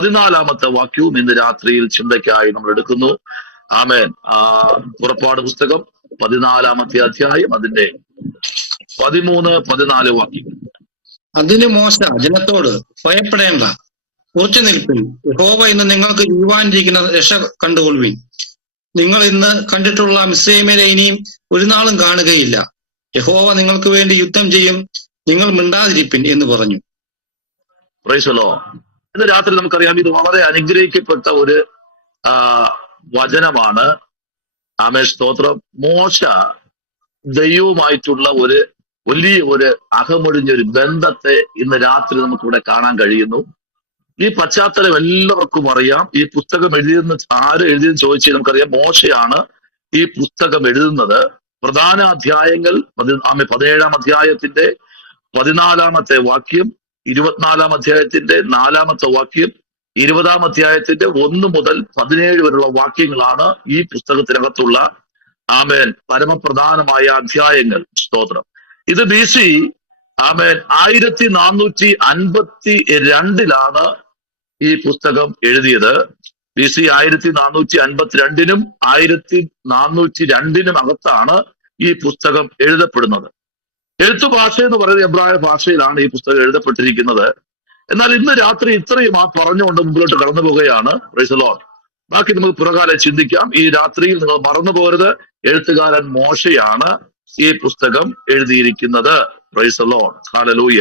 14-ാമത്തെ വാക്യവും ഇന്ന് രാത്രിയിൽ ചിന്തയ്ക്കായി നമ്മൾ എടുക്കുന്നു. ആമേൻ. പുറപ്പാട് പുസ്തകം 14-ാമത്തെ അധ്യായം അതിന്റെ 13-14 വാക്യം. അതിന് മോശ ജനത്തോട്, ഭയപ്പെടേണ്ട, ഉറച്ചു നിൽപ്പിൻ, യഹോവ ഇന്ന് നിങ്ങൾക്ക് ചെയ്യുവാനിരിക്കുന്ന രക്ഷ കണ്ടുകൊള്ളുവിൻ. നിങ്ങൾ ഇന്ന് കണ്ടിട്ടുള്ള മിസ്രയീമ്യരെ ഇനിയും ഒരു നാളും കാണുകയില്ല. യഹോവ നിങ്ങൾക്ക് വേണ്ടി യുദ്ധം ചെയ്യും, നിങ്ങൾ മിണ്ടാതിരിപ്പിൻ എന്ന് പറഞ്ഞു. Price the Lord. ഇന്ന് രാത്രി നമുക്കറിയാം, ഇത് വളരെ അനുഗ്രഹിക്കപ്പെട്ട ഒരു വചനമാണ്. ആമേൻ, സ്തോത്രം. മോശ ദൈവവുമായിട്ടുള്ള ഒരു വലിയ ഒരു അകമൊഴിഞ്ഞൊരു ബന്ധത്തെ ഇന്ന് രാത്രി നമുക്കിവിടെ കാണാൻ കഴിയുന്നു. ഈ പശ്ചാത്തലം എല്ലാവർക്കും അറിയാം. ഈ പുസ്തകം എഴുതിയെന്ന് ആര് എഴുതിയെന്ന് ചോദിച്ചാൽ നമുക്കറിയാം, മോശയാണ് ഈ പുസ്തകം എഴുതുന്നത്. പ്രധാന അധ്യായങ്ങൾ 17-ാം അധ്യായത്തിന്റെ 14-ാമത്തെ വാക്യം, 24-ാം അധ്യായത്തിന്റെ 4-ാമത്തെ വാക്യം, 20-ാം അധ്യായത്തിന്റെ 1 മുതൽ 17 വരെയുള്ള വാക്യങ്ങളാണ് ഈ പുസ്തകത്തിനകത്തുള്ള ആമേൻ പരമപ്രധാനമായ അധ്യായങ്ങൾ. സ്തോത്രം. ഇത് BC ആമേൻ 1452 ഈ പുസ്തകം എഴുതിയത്. BC 1452-നും 1402-നും അകത്താണ് ഈ പുസ്തകം എഴുതപ്പെടുന്നത്. എഴുത്തു ഭാഷ എന്ന് പറയുന്നത് എബ്രായ ഭാഷയിലാണ് ഈ പുസ്തകം എഴുതപ്പെട്ടിരിക്കുന്നത്. എന്നാൽ ഇന്ന് രാത്രി ഇത്രയും പറഞ്ഞുകൊണ്ട് മുമ്പിലോട്ട് കടന്നു പോവുകയാണ്. Price the Lord. ബാക്കി നമുക്ക് പുറകാലെ ചിന്തിക്കാം. ഈ രാത്രിയിൽ നിങ്ങൾ മറന്നു പോകരുത്, എഴുത്തുകാരൻ മോശയാണ് ഈ പുസ്തകം എഴുതിയിരിക്കുന്നത്. Price the lord. ഹല്ലേലൂയ.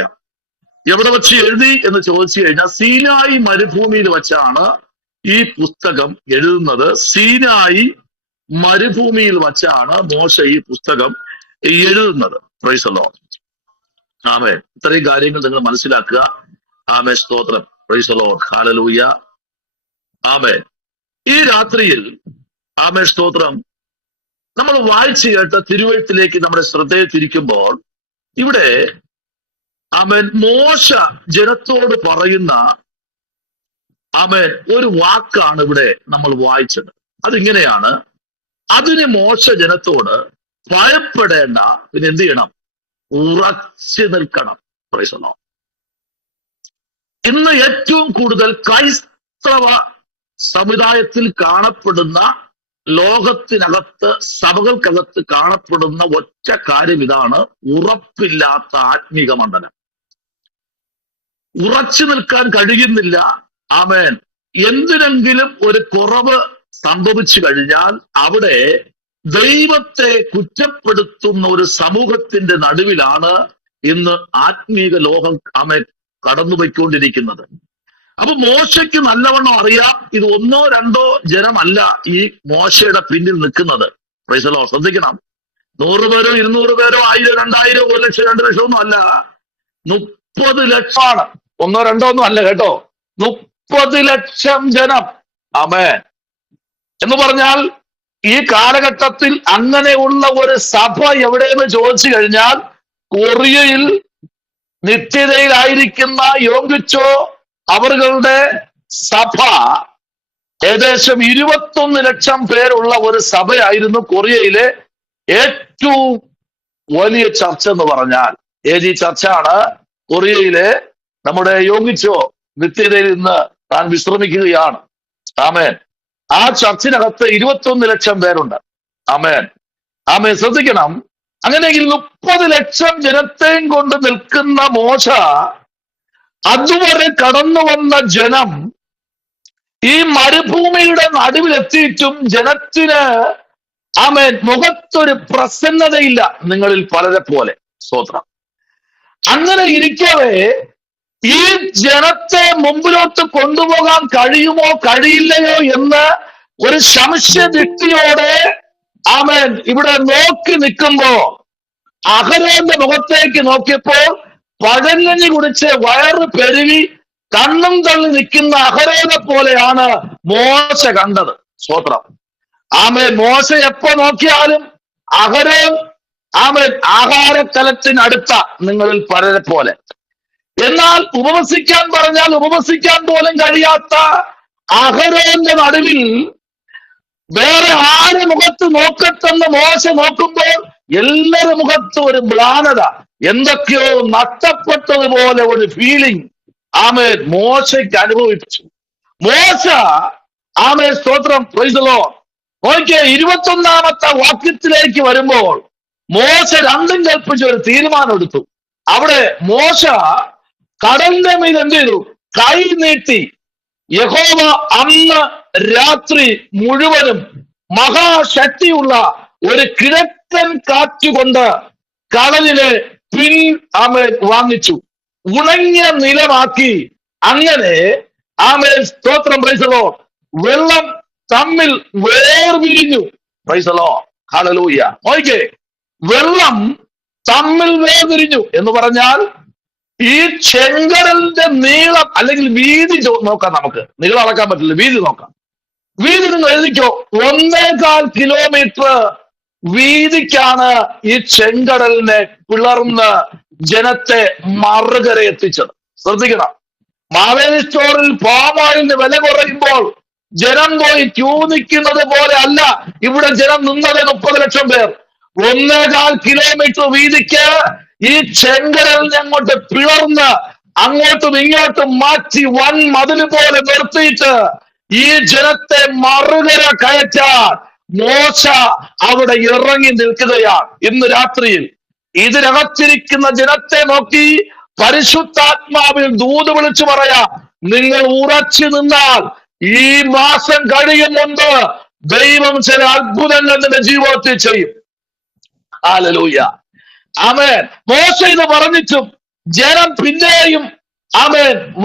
എവിടെ വെച്ച് എഴുതി എന്ന് ചോദിച്ചു കഴിഞ്ഞാൽ സീനായി മരുഭൂമിയിൽ വെച്ചാണ് ഈ പുസ്തകം എഴുതുന്നത്. സീനായി മരുഭൂമിയിൽ വച്ചാണ് മോശ ഈ പുസ്തകം എഴുതുന്നത്. Praise the lord. ആമേൻ. ഇത്രയും കാര്യങ്ങൾ നിങ്ങൾ മനസ്സിലാക്കുക. ആമേൻ, സ്തോത്രം. Praise the lord. ഹല്ലേലൂയ. ആമേൻ. ഈ രാത്രിയിൽ ആമേൻ, സ്തോത്രം, നമ്മൾ വായിച്ചു കേട്ട തിരുവെഴുത്തിലേക്ക് നമ്മുടെ ശ്രദ്ധയെ തിരിക്കുമ്പോൾ ഇവിടെ ആമേൻ മോശ ജനത്തോട് പറയുന്ന ആമേൻ ഒരു വാക്കാണ് ഇവിടെ നമ്മൾ വായിച്ചത്. അതിങ്ങനെയാണ്: അതിന് മോശ ജനത്തോട് ഭയപ്പെടേണ്ട, പിന്നെ എന്ത് ചെയ്യണം? ഉറച്ചു നിൽക്കണം. Price the Lord. ഇന്ന് ഏറ്റവും കൂടുതൽ ക്രൈസ്തവ സമുദായത്തിൽ കാണപ്പെടുന്ന, ലോകത്തിനകത്ത് സഭകൾക്കകത്ത് കാണപ്പെടുന്ന ഒറ്റ കാര്യം ഇതാണ്: ഉറപ്പില്ലാത്ത ആത്മീക മണ്ഡലം. ഉറച്ചു നിൽക്കാൻ കഴിയുന്നില്ല. ആമേൻ. എന്തിനെങ്കിലും ഒരു കുറവ് സംഭവിച്ചു കഴിഞ്ഞാൽ അവിടെ ദൈവത്തെ കുറ്റപ്പെടുത്തുന്ന ഒരു സമൂഹത്തിന്റെ നടുവിലാണ് ഇന്ന് ആത്മീക ലോകം ആമേൻ കടന്നുപോയിക്കൊണ്ടിരിക്കുന്നത്. അപ്പൊ മോശയ്ക്ക് നല്ലവണ്ണം അറിയാം, ഇത് 1-2 ജനമല്ല ഈ മോശയുടെ പിന്നിൽ നിൽക്കുന്നത്. Price the Lord. ശ്രദ്ധിക്കണം. 100 പേരോ 200 പേരോ 1000 2000 1 ലക്ഷം 2 ലക്ഷം ഒന്നും അല്ല, 30 ലക്ഷമാണ്. 1-2 ഒന്നും അല്ല കേട്ടോ, 30 ലക്ഷം ജനം. ആമേൻ. എന്ന് പറഞ്ഞാൽ ഈ കാലഘട്ടത്തിൽ അങ്ങനെയുള്ള ഒരു സഭ എവിടെയെന്ന് ചോദിച്ചു കഴിഞ്ഞാൽ കൊറിയയിൽ നിത്യതയിലായിരിക്കുന്ന യോങ്കിച്ചോ അവരുടെ സഭ ഏകദേശം 21 ലക്ഷം പേരുള്ള ഒരു സഭയായിരുന്നു കൊറിയയിലെ ഏറ്റവും വലിയ ചർച്ച എന്ന് പറഞ്ഞാൽ. ഏത് ചർച്ചാണ്? കൊറിയയിലെ നമ്മുടെ യോങ്കിച്ചോ നിത്യതയിൽ ഇന്ന് താൻ വിശ്രമിക്കുകയാണ്. ആമേൻ. ആ ചർച്ചിനകത്ത് 21 ലക്ഷം പേരുണ്ട്. ആമേൻ. ആമേൻ. ശ്രദ്ധിക്കണം. അങ്ങനെയെങ്കിൽ 30 ലക്ഷം ജനത്തെയും കൊണ്ട് നിൽക്കുന്ന മോശ, അതുവരെ കടന്നു വന്ന ജനം ഈ മരുഭൂമിയുടെ നടുവിലെത്തിയിട്ടും ജനത്തിന് ആമേൻ മുഖത്തൊരു പ്രസന്നതയില്ല, നിങ്ങളിൽ പലരെ പോലെ. സ്തോത്രം. അങ്ങനെ ഇരിക്കവേ ഈ ജനത്തെ മുമ്പിലോട്ട് കൊണ്ടുപോകാൻ കഴിയുമോ കഴിയില്ലയോ എന്ന് ഒരു സംശയദൃഷ്ടിയോടെ ആമേൻ ഇവിടെ നോക്കി നിൽക്കുമ്പോ അഹരോന്റെ മുഖത്തേക്ക് നോക്കിയപ്പോൾ പഴങ്കഞ്ഞി കുടിച്ച് വയറ് പെരുവി കണ്ണും തള്ളി നിൽക്കുന്ന അഹരോനെ പോലെയാണ് മോശ കണ്ടത്. സ്തോത്രം. ആമേൻ. മോശ എപ്പോ നോക്കിയാലും അഹരോൻ ആമേൻ ആഹാരത്തലത്തിനടുത്ത നിങ്ങളിൽ പലരെ പോലെ. എന്നാൽ ഉപവസിക്കാൻ പറഞ്ഞാൽ ഉപവസിക്കാൻ പോലും കഴിയാത്ത അഹരോന്റെ നടുവിൽ വേറെ ആരെ മുഖത്ത് നോക്കട്ടെന്ന് മോശ നോക്കുമ്പോൾ എല്ലാവരുടെ മുഖത്തും ഒരു മ്ലാനത, എന്തൊക്കെയോ നഷ്ടപ്പെട്ടതുപോലെ ഒരു ഫീലിംഗ് ആമേൻ മോശയ്ക്ക് അനുഭവിച്ചു. മോശ സ്തോത്രം, പ്രൈസ് ദി ലോർഡ്. നോക്കിയേ, 21-ാമത്തെ വാക്യത്തിലേക്ക് വരുമ്പോൾ മോശ രണ്ടും കൽപ്പിച്ച ഒരു തീരുമാനം എടുത്തു. അവിടെ മോശ കടലിന്റെ മേൽ എന്ത് ചെയ്തു? കൈ നീട്ടി. യഹോവ അന്ന് രാത്രി മുഴുവനും മഹാശക്തിയുള്ള ഒരു കിഴക്കൻ കാറ്റുകൊണ്ട് കടലിനെ വാങ്ങിച്ചു, ഉണങ്ങിയ നിലമാക്കി. അങ്ങനെ സ്തോത്രം, പ്രൈസ് ദി ലോർഡ്, വെള്ളം തമ്മിൽ വേർപിരിഞ്ഞു. പ്രൈസ് ദി ലോർഡ്, ഹല്ലേലൂയ. നോക്കിയേ, വെള്ളം തമ്മിൽ വേർതിരിഞ്ഞു എന്ന് പറഞ്ഞാൽ ഈ ചെങ്കടലിന്റെ നീളം അല്ലെങ്കിൽ വീതി നോക്കാം. നമുക്ക് നീളം അളക്കാൻ പറ്റില്ല, വീതി നോക്കാം. വീതി നിങ്ങൾ എഴുതിക്കോ, 1.25 കിലോമീറ്റർ വീതിക്കാണ് ഈ ചെങ്കടലിനെ പിളർന്ന് ജനത്തെ മറുകര എത്തിച്ചത്. ശ്രദ്ധിക്കണം, മാവേലി സ്റ്റോറിൽ പാമായിലിന് വില കുറയുമ്പോൾ ജനം പോയി ക്യൂ നിൽക്കുന്നത് പോലെ അല്ല ഇവിടെ ജനം നിന്നത്. 30 ലക്ഷം പേർ 1.25 കിലോമീറ്റർ വീതിക്ക് ഈ ചെങ്കടലിനെ അങ്ങോട്ട് പിളർന്ന് അങ്ങോട്ടും ഇങ്ങോട്ടും മാറ്റി വൻ മതില് പോലെ നിർത്തിയിട്ട് ഈ ജനത്തെ മറുകര കയറ്റാൻ മോശ അവിടെ ഇറങ്ങി നിൽക്കുകയാണ്. ഇന്ന് രാത്രിയിൽ ഇതിനകത്തിരിക്കുന്ന ജനത്തെ നോക്കി പരിശുദ്ധാത്മാവിൽ ദൂത് വിളിച്ചു പറയാം, നിങ്ങൾ ഉറച്ചു നിന്നാൽ ഈ മാസം കഴിയും മുൻപ് ദൈവം ചില അത്ഭുതങ്ങൾ നിന്റെ ജീവിതത്തിൽ ചെയ്യും. ഹല്ലേലൂയ, ആമേൻ. മോശ ഇത് പറഞ്ഞിട്ടും ജനം പിന്നെയും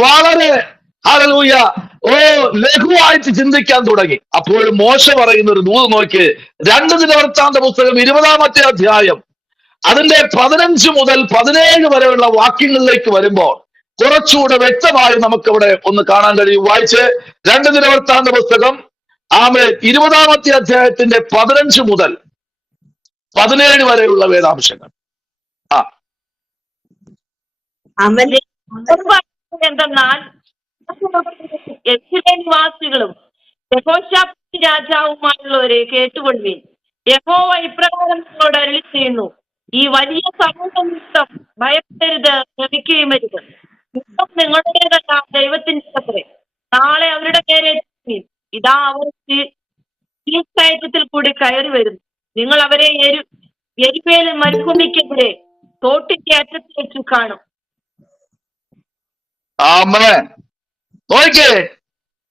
വളരെ ഹല്ലേലൂയ ലഘുവായിട്ട് ചിന്തിക്കാൻ തുടങ്ങി. അപ്പോൾ മോശ പറയുന്ന ഒരു ദൂത് നോക്കി, 2 ദിനവൃത്താന്ത പുസ്തകം 20-ാമത്തെ അധ്യായം അതിന്റെ 15 മുതൽ 17 വരെയുള്ള വാക്യങ്ങളിലേക്ക് വരുമ്പോൾ കുറച്ചുകൂടെ വ്യക്തമായി നമുക്കിവിടെ ഒന്ന് കാണാൻ കഴിയും. വായിച്ച് 2 ദിനവൃത്താന്ത പുസ്തകം 20-ാമത്തെ അധ്യായത്തിന്റെ 15 മുതൽ 17 വരെയുള്ള വേദാംശങ്ങൾ. എന്തെന്നാൽ നിവാസികളും യഹോശാഫാത്ത് രാജാവുമായുള്ളവരെ കേട്ടുകൊള്ളുവിൻ. യഹോവ ഇപ്രകാരം നിങ്ങളോട് അരുളി ചെയ്യുന്നു, ഈ വലിയ സമൂഹം നിമിത്തം ഭയപ്പെടരുത്, ശ്രമിക്കുകയുമരുത്. യുദ്ധം നിങ്ങളുടേതല്ല, ദൈവത്തിന്റെ അത്രേ. നാളെ അവരുടെ നേരെ ഇതാ അവർ കയറ്റത്തിൽ കൂടി കയറി വരുന്നു. നിങ്ങൾ അവരെ എരിപേൽ മരുഭൂമിക്കെതിരെ തോട്ടിന്റെ അറ്റത്ത് വെച്ച് കാണും.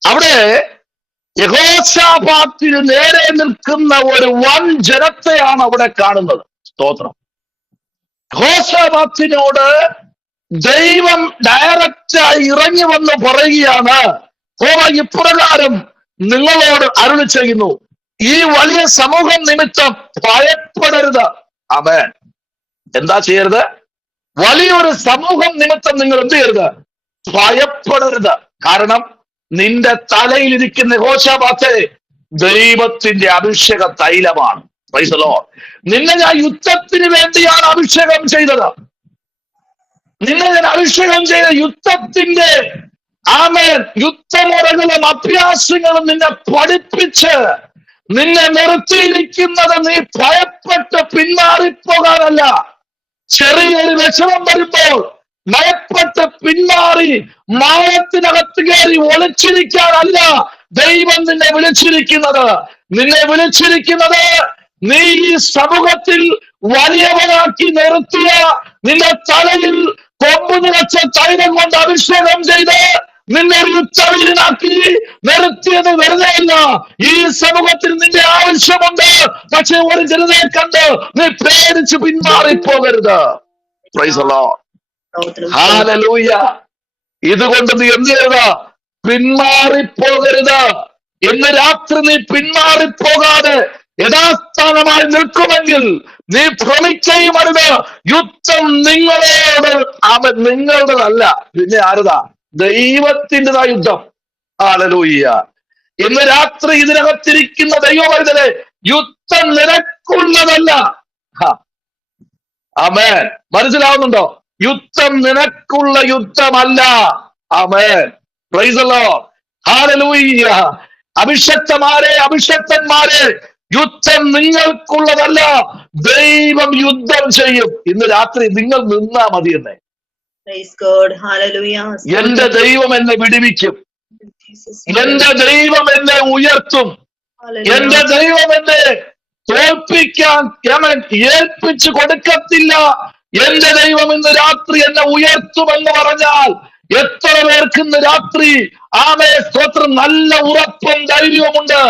അവിടെ യഹോശാഫാത്തിന് നേരെ നിൽക്കുന്ന ഒരു വൻ ജനത്തെയാണ് അവിടെ കാണുന്നത്. സ്തോത്രം. യഹോശാഫാത്തിനോട് ദൈവം ഡയറക്റ്റായി ഇറങ്ങി വന്ന് പറയുകയാണ്, ഇപ്രകാരം നിങ്ങളോട് അരുളി ചെയ്യുന്നു, ഈ വലിയ സമൂഹം നിമിത്തം ഭയപ്പെടരുത്. ആമേൻ. എന്താ ചെയ്യരുത്? വലിയൊരു സമൂഹം നിമിത്തം നിങ്ങൾ എന്ത് ചെയ്യരുത്? ഭയപ്പെടരുത്. കാരണം നിന്റെ തലയിലിരിക്കുന്ന യഹോശാഫാത്തേ ദൈവത്തിന്റെ അഭിഷേക തൈലമാണ്. Price the Lord. നിന്നെ ഞാൻ യുദ്ധത്തിന് വേണ്ടിയാണ് അഭിഷേകം ചെയ്തത്. നിന്നെ ഞാൻ അഭിഷേകം ചെയ്ത യുദ്ധത്തിന്റെ യുദ്ധമുറകളും അഭ്യാസങ്ങളും നിന്നെ പഠിപ്പിച്ച് നിന്നെ നിർത്തിയിരിക്കുന്നത് നീ ഭയപ്പെട്ട് പിന്മാറിപ്പോകാനല്ല. ചെറിയൊരു വിഷമം വരുമ്പോൾ ഭയപ്പെട്ട് പിന്മാറി മായത്തിനകത്ത് കയറി ഒളിച്ചിരിക്കാനല്ല ദൈവം നിന്നെ വിളിച്ചിരിക്കുന്നത്. നിന്നെ വിളിച്ചിരിക്കുന്നത് നീ ഈ സമൂഹത്തിൽ വലിയവനാക്കി നിർത്തിയ നിന്റെ തലയിൽ കൊമ്പ് നിറച്ച തൈലം കൊണ്ട് അഭിഷേകം ചെയ്ത് നിന്നെ യുദ്ധവീരനാക്കി നിർത്തിയത് വെറുതെയല്ല. ഈ സമൂഹത്തിൽ നിന്റെ ആവശ്യമുണ്ട്. പക്ഷെ ഒരു ജനതയെ കണ്ട് നീ പേടിച്ച് പിന്മാറിപ്പോകരുത്. Praise the lord. ഹല്ലേലൂയ. ഇതുകൊണ്ട് നീ എന്ത് ചെയ്യരുത്? പിന്മാറിപ്പോകരുത്. ഇന്ന് രാത്രി നീ പിന്മാറിപ്പോകാതെ യഥാസ്ഥാനമായി നിൽക്കുമെങ്കിൽ നീ ഭ്രമിക്കുകയും അരുത്. യുദ്ധം നിങ്ങളുടേതല്ല, പിന്നെ ആരുതാ? ദൈവത്തിൻ്റെതാ യുദ്ധം. ഹല്ലേലൂയ. ഇന്ന് രാത്രി ഇതിനകത്തിരിക്കുന്ന ദൈവവൈതലെ, യുദ്ധം നിനക്കുള്ളതല്ല. ആമേൻ. മനസ്സിലാവുന്നുണ്ടോ? യുദ്ധം നിനക്കുള്ള യുദ്ധമല്ല. ആമേൻ. Praise the lord. ഹല്ലേലൂയ. അഭിഷക്തന്മാരെ, യുദ്ധം നിങ്ങൾക്കുള്ളതല്ല, ദൈവം യുദ്ധം ചെയ്യും. ഇന്ന് രാത്രി നിങ്ങൾ നിന്നാ മതി. എന്നെ എന്റെ ദൈവം എന്നെ വിടുവിക്കും. എന്റെ ദൈവം എന്നെ ഉയർത്തും, എന്റെ ദൈവം എന്നെ തോൽപ്പിക്കാൻ ഏൽപ്പിച്ചു കൊടുക്കത്തില്ല, എന്റെ ദൈവം ഇന്ന് രാത്രി എന്നെ ഉയർത്തുമെന്ന് പറഞ്ഞാൽ എത്ര പേർക്ക് ഇന്ന് രാത്രി ആമേ സ്തോത്രം നല്ല ഉറപ്പും ധൈര്യവുമുണ്ട്.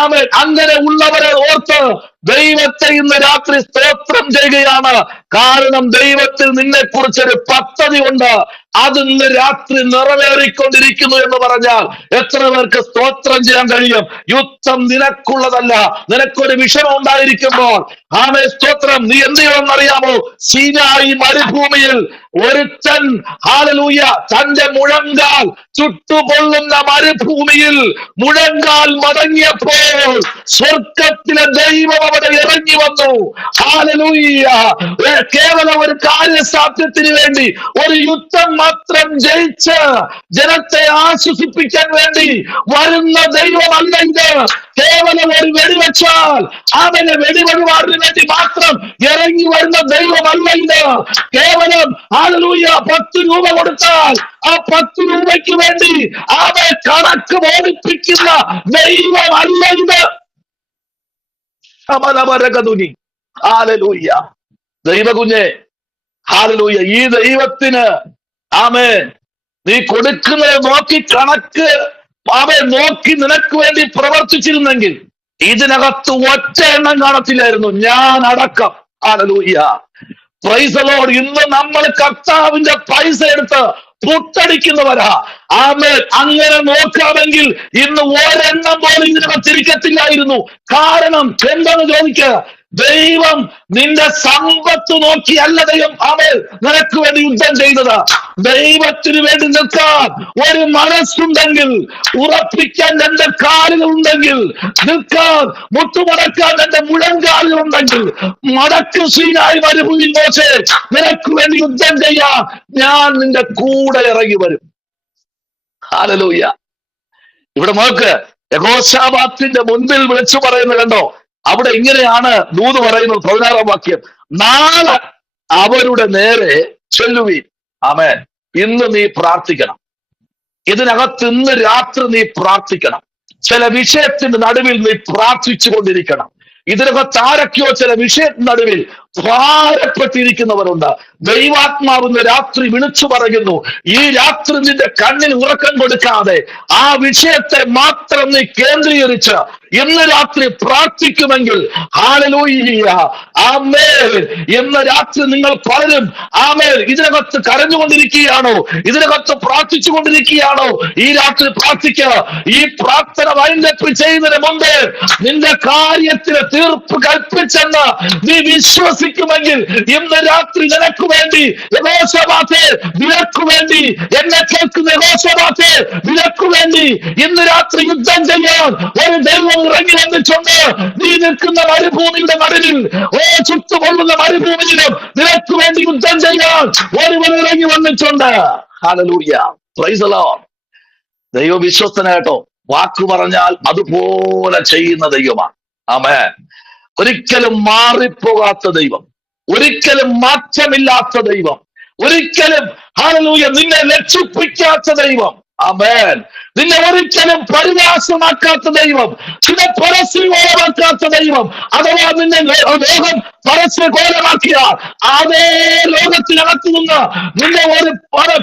ആമേൻ. അങ്ങനെ ഉള്ളവരെ ഓർത്ത് ദൈവത്തെ ഇന്ന് രാത്രി സ്തോത്രം ചെയ്യുകയാണ്. കാരണം ദൈവത്തിൽ നിന്നെ കുറിച്ചൊരു പദ്ധതി ഉണ്ട്, അത് ഇന്ന് രാത്രി നിറവേറിക്കൊണ്ടിരിക്കുന്നു എന്ന് പറഞ്ഞാൽ എത്ര പേർക്ക് സ്തോത്രം ചെയ്യാൻ കഴിയും? യുദ്ധം നിനക്കുള്ളതല്ല. നിനക്കൊരു വിഷയം ഉണ്ടായിരിക്കുമ്പോൾ ആമേ സ്തോത്രം നീ എന്ത് ചെയ്യണമെന്നറിയാമോ? സീനായി മരുഭൂമിയിൽ ഒരുത്തൻ ഹല്ലേലൂയ തന്റെ മുഴങ്കാൽ ചുട്ടുപൊള്ളുന്ന മരുഭൂമിയിൽ മുഴങ്കാൽ മടങ്ങിയപ്പോൾ സ്വർഗത്തിലെ ദൈവം അവിടെ ഇറങ്ങി വന്നു. ഹല്ലേലൂയ. കേവലം ഒരു കാര്യസാധ്യത്തിന് വേണ്ടി, ഒരു യുദ്ധം മാത്രം ജയിച്ച് ജനത്തെ ആശ്വസിപ്പിക്കാൻ വേണ്ടി വരുന്ന ദൈവമല്ല ഇത്. കേവലം ഒരു വെടിവെച്ചാൽ അവനെ വെടിവെടിപാടിന് വേണ്ടി മാത്രം ഇറങ്ങി വരുന്ന ദൈവമല്ല ഇത്. കേവലം ഹല്ലേലൂയ 10 രൂപ കൊടുത്താൽ ആ 10 രൂപയ്ക്ക് വേണ്ടി അവനെ കണക്ക് ബോധിപ്പിക്കുന്ന ദൈവമല്ല ഇത്. ഹല്ലേലൂയ. ദൈവകുഞ്ഞെ, ഹല്ലേലൂയ, ഈ ദൈവത്തിന് ആമേൻ നീ കൊടുക്കുന്നത് നോക്കി കണക്ക് നോക്കി നിനക്ക് വേണ്ടി പ്രവർത്തിച്ചിരുന്നെങ്കിൽ ഇതിനകത്ത് ഒറ്റ എണ്ണം കാണത്തില്ലായിരുന്നു, ഞാൻ അടക്കം. ഹല്ലേലൂയ. Praise the Lord. ഇന്ന് നമ്മൾ കർത്താവിന്റെ പൈസ എടുത്ത് പുട്ടടിക്കുന്നവരാ. ആമേൻ. അങ്ങനെ നോക്കാമെങ്കിൽ ഇന്ന് ഒരെണ്ണം പോലും ഇതിനകത്തിരിക്കത്തില്ലായിരുന്നു. കാരണം എന്താണെന്ന് ചോദിക്കുക, ദൈവം നിന്റെ സമ്പത്ത് നോക്കിയല്ല ദൈവം ആമേൻ നിനക്ക് വേണ്ടി യുദ്ധം ചെയ്തത്. ദൈവത്തിന് വേണ്ടി നിൽക്കാൻ ഒരു മനസ്സുണ്ടെങ്കിൽ, ഉറപ്പിക്കാൻ രണ്ട് കാലുകളുണ്ടെങ്കിൽ, നിൽക്കാൻ മുട്ടുമടക്കാൻ രണ്ട് മുഴങ്കാലുകളുണ്ടെങ്കിൽ, മടക്ക് സീനായി മരുഭൂമിയിൽ മോശെ നിനക്ക് വേണ്ടി യുദ്ധം ചെയ്യാൻ ഞാൻ നിന്റെ കൂടെ ഇറങ്ങി വരും. ഹല്ലേലൂയ. ഇവിടെ നോക്ക്, യഹോശാഫാത്തിന്റെ മുൻപിൽ വിളിച്ചു പറയുന്നത് കണ്ടോ? അവിടെ ഇങ്ങനെയാണ് ദൂത് പറയുന്നത്, 16-ാം വാക്യം, നാളെ അവരുടെ നേരെ ചൊല്ലുവീൻ. ആമേൻ. ഇന്ന് നീ പ്രാർത്ഥിക്കണം. ഇതിനകത്ത് ഇന്ന് രാത്രി നീ പ്രാർത്ഥിക്കണം. ചില വിഷയത്തിന്റെ നടുവിൽ നീ പ്രാർത്ഥിച്ചു കൊണ്ടിരിക്കണം. ഇതിനകത്ത് ആരൊക്കെയോ ചില വിഷയത്തിന് നടുവിൽ ഭാരപ്പെട്ടിരിക്കുന്നവരുണ്ട്. ദൈവാത്മാവിന്ന് രാത്രി വിളിച്ചു പറയുന്നു, ഈ രാത്രി നിന്റെ കണ്ണിൽ ഉറക്കം കൊടുക്കാതെ ആ വിഷയത്തെ മാത്രം നീ കേന്ദ്രീകരിച്ച് ഇന്ന് രാത്രി പ്രാർത്ഥിക്കുമെങ്കിൽ, ഹല്ലേലൂയ, ആമേൻ, ഇന്ന് രാത്രി നിങ്ങൾ പലരും ആമേൻ ഇതിനകത്ത് കരഞ്ഞുകൊണ്ടിരിക്കുകയാണോ? ഇതിനകത്ത് പ്രാർത്ഥിച്ചു കൊണ്ടിരിക്കുകയാണോ? ഈ രാത്രി പ്രാർത്ഥിക്കുക. ഈ പ്രാർത്ഥന വൈൻഡപ്പ് ചെയ്യുന്നതിന് മുമ്പ് നിന്റെ കാര്യത്തിന് തീർപ്പ് കൽപ്പിച്ചെന്ന് നീ വിശ്വസിക്കുമെങ്കിൽ ഇന്ന് രാത്രി നിനക്ക് വേണ്ടി യഹോശാഫാത്തേ, നിനക്ക് വേണ്ടി എന്നെ കേൾക്കുന്ന യഹോശാഫാത്തേ, നിനക്ക് വേണ്ടി ഇന്ന് രാത്രി യുദ്ധം ചെയ്യാൻ ഒരു ദൈവം ഇറങ്ങി വന്നിട്ടുണ്ട്. നീ നിൽക്കുന്ന മരുഭൂമിയുടെ നടുവിൽ, ചുട്ടുകൊള്ളുന്ന മരുഭൂമിയിലും നിനക്ക് വേണ്ടി യുദ്ധം ചെയ്യാൻ ഒരുവൻ ഇറങ്ങി വന്നിട്ടുണ്ട്. ഹല്ലേലൂയ. Praise the Lord. ദൈവം വിശ്വസ്തനായിട്ടോ, വാക്ക് പറഞ്ഞാൽ അതുപോലെ ചെയ്യുന്ന ദൈവമാണ്. ആമേൻ. ഒരിക്കലും മാറിപ്പോകാത്ത ദൈവം, ഒരിക്കലും മാറ്റമില്ലാത്ത ദൈവം, ഒരിക്കലും ഹല്ലേലൂയ നിന്നെ ലജ്ജിപ്പിക്കാത്ത ദൈവം. ആമേൻ. നിന്നെ ഒരിക്കലും പരിഹാസമാക്കാത്ത ദൈവം, നിന്നെ പരസ്യഘോരമാക്കാത്ത ദൈവം. അഥവാ നിന്നെ ലോകം പരസ്യഘോരമാക്കിയാൽ അതേ ലോകത്തിനകത്ത് നിന്ന് നിന്നെ ഒരു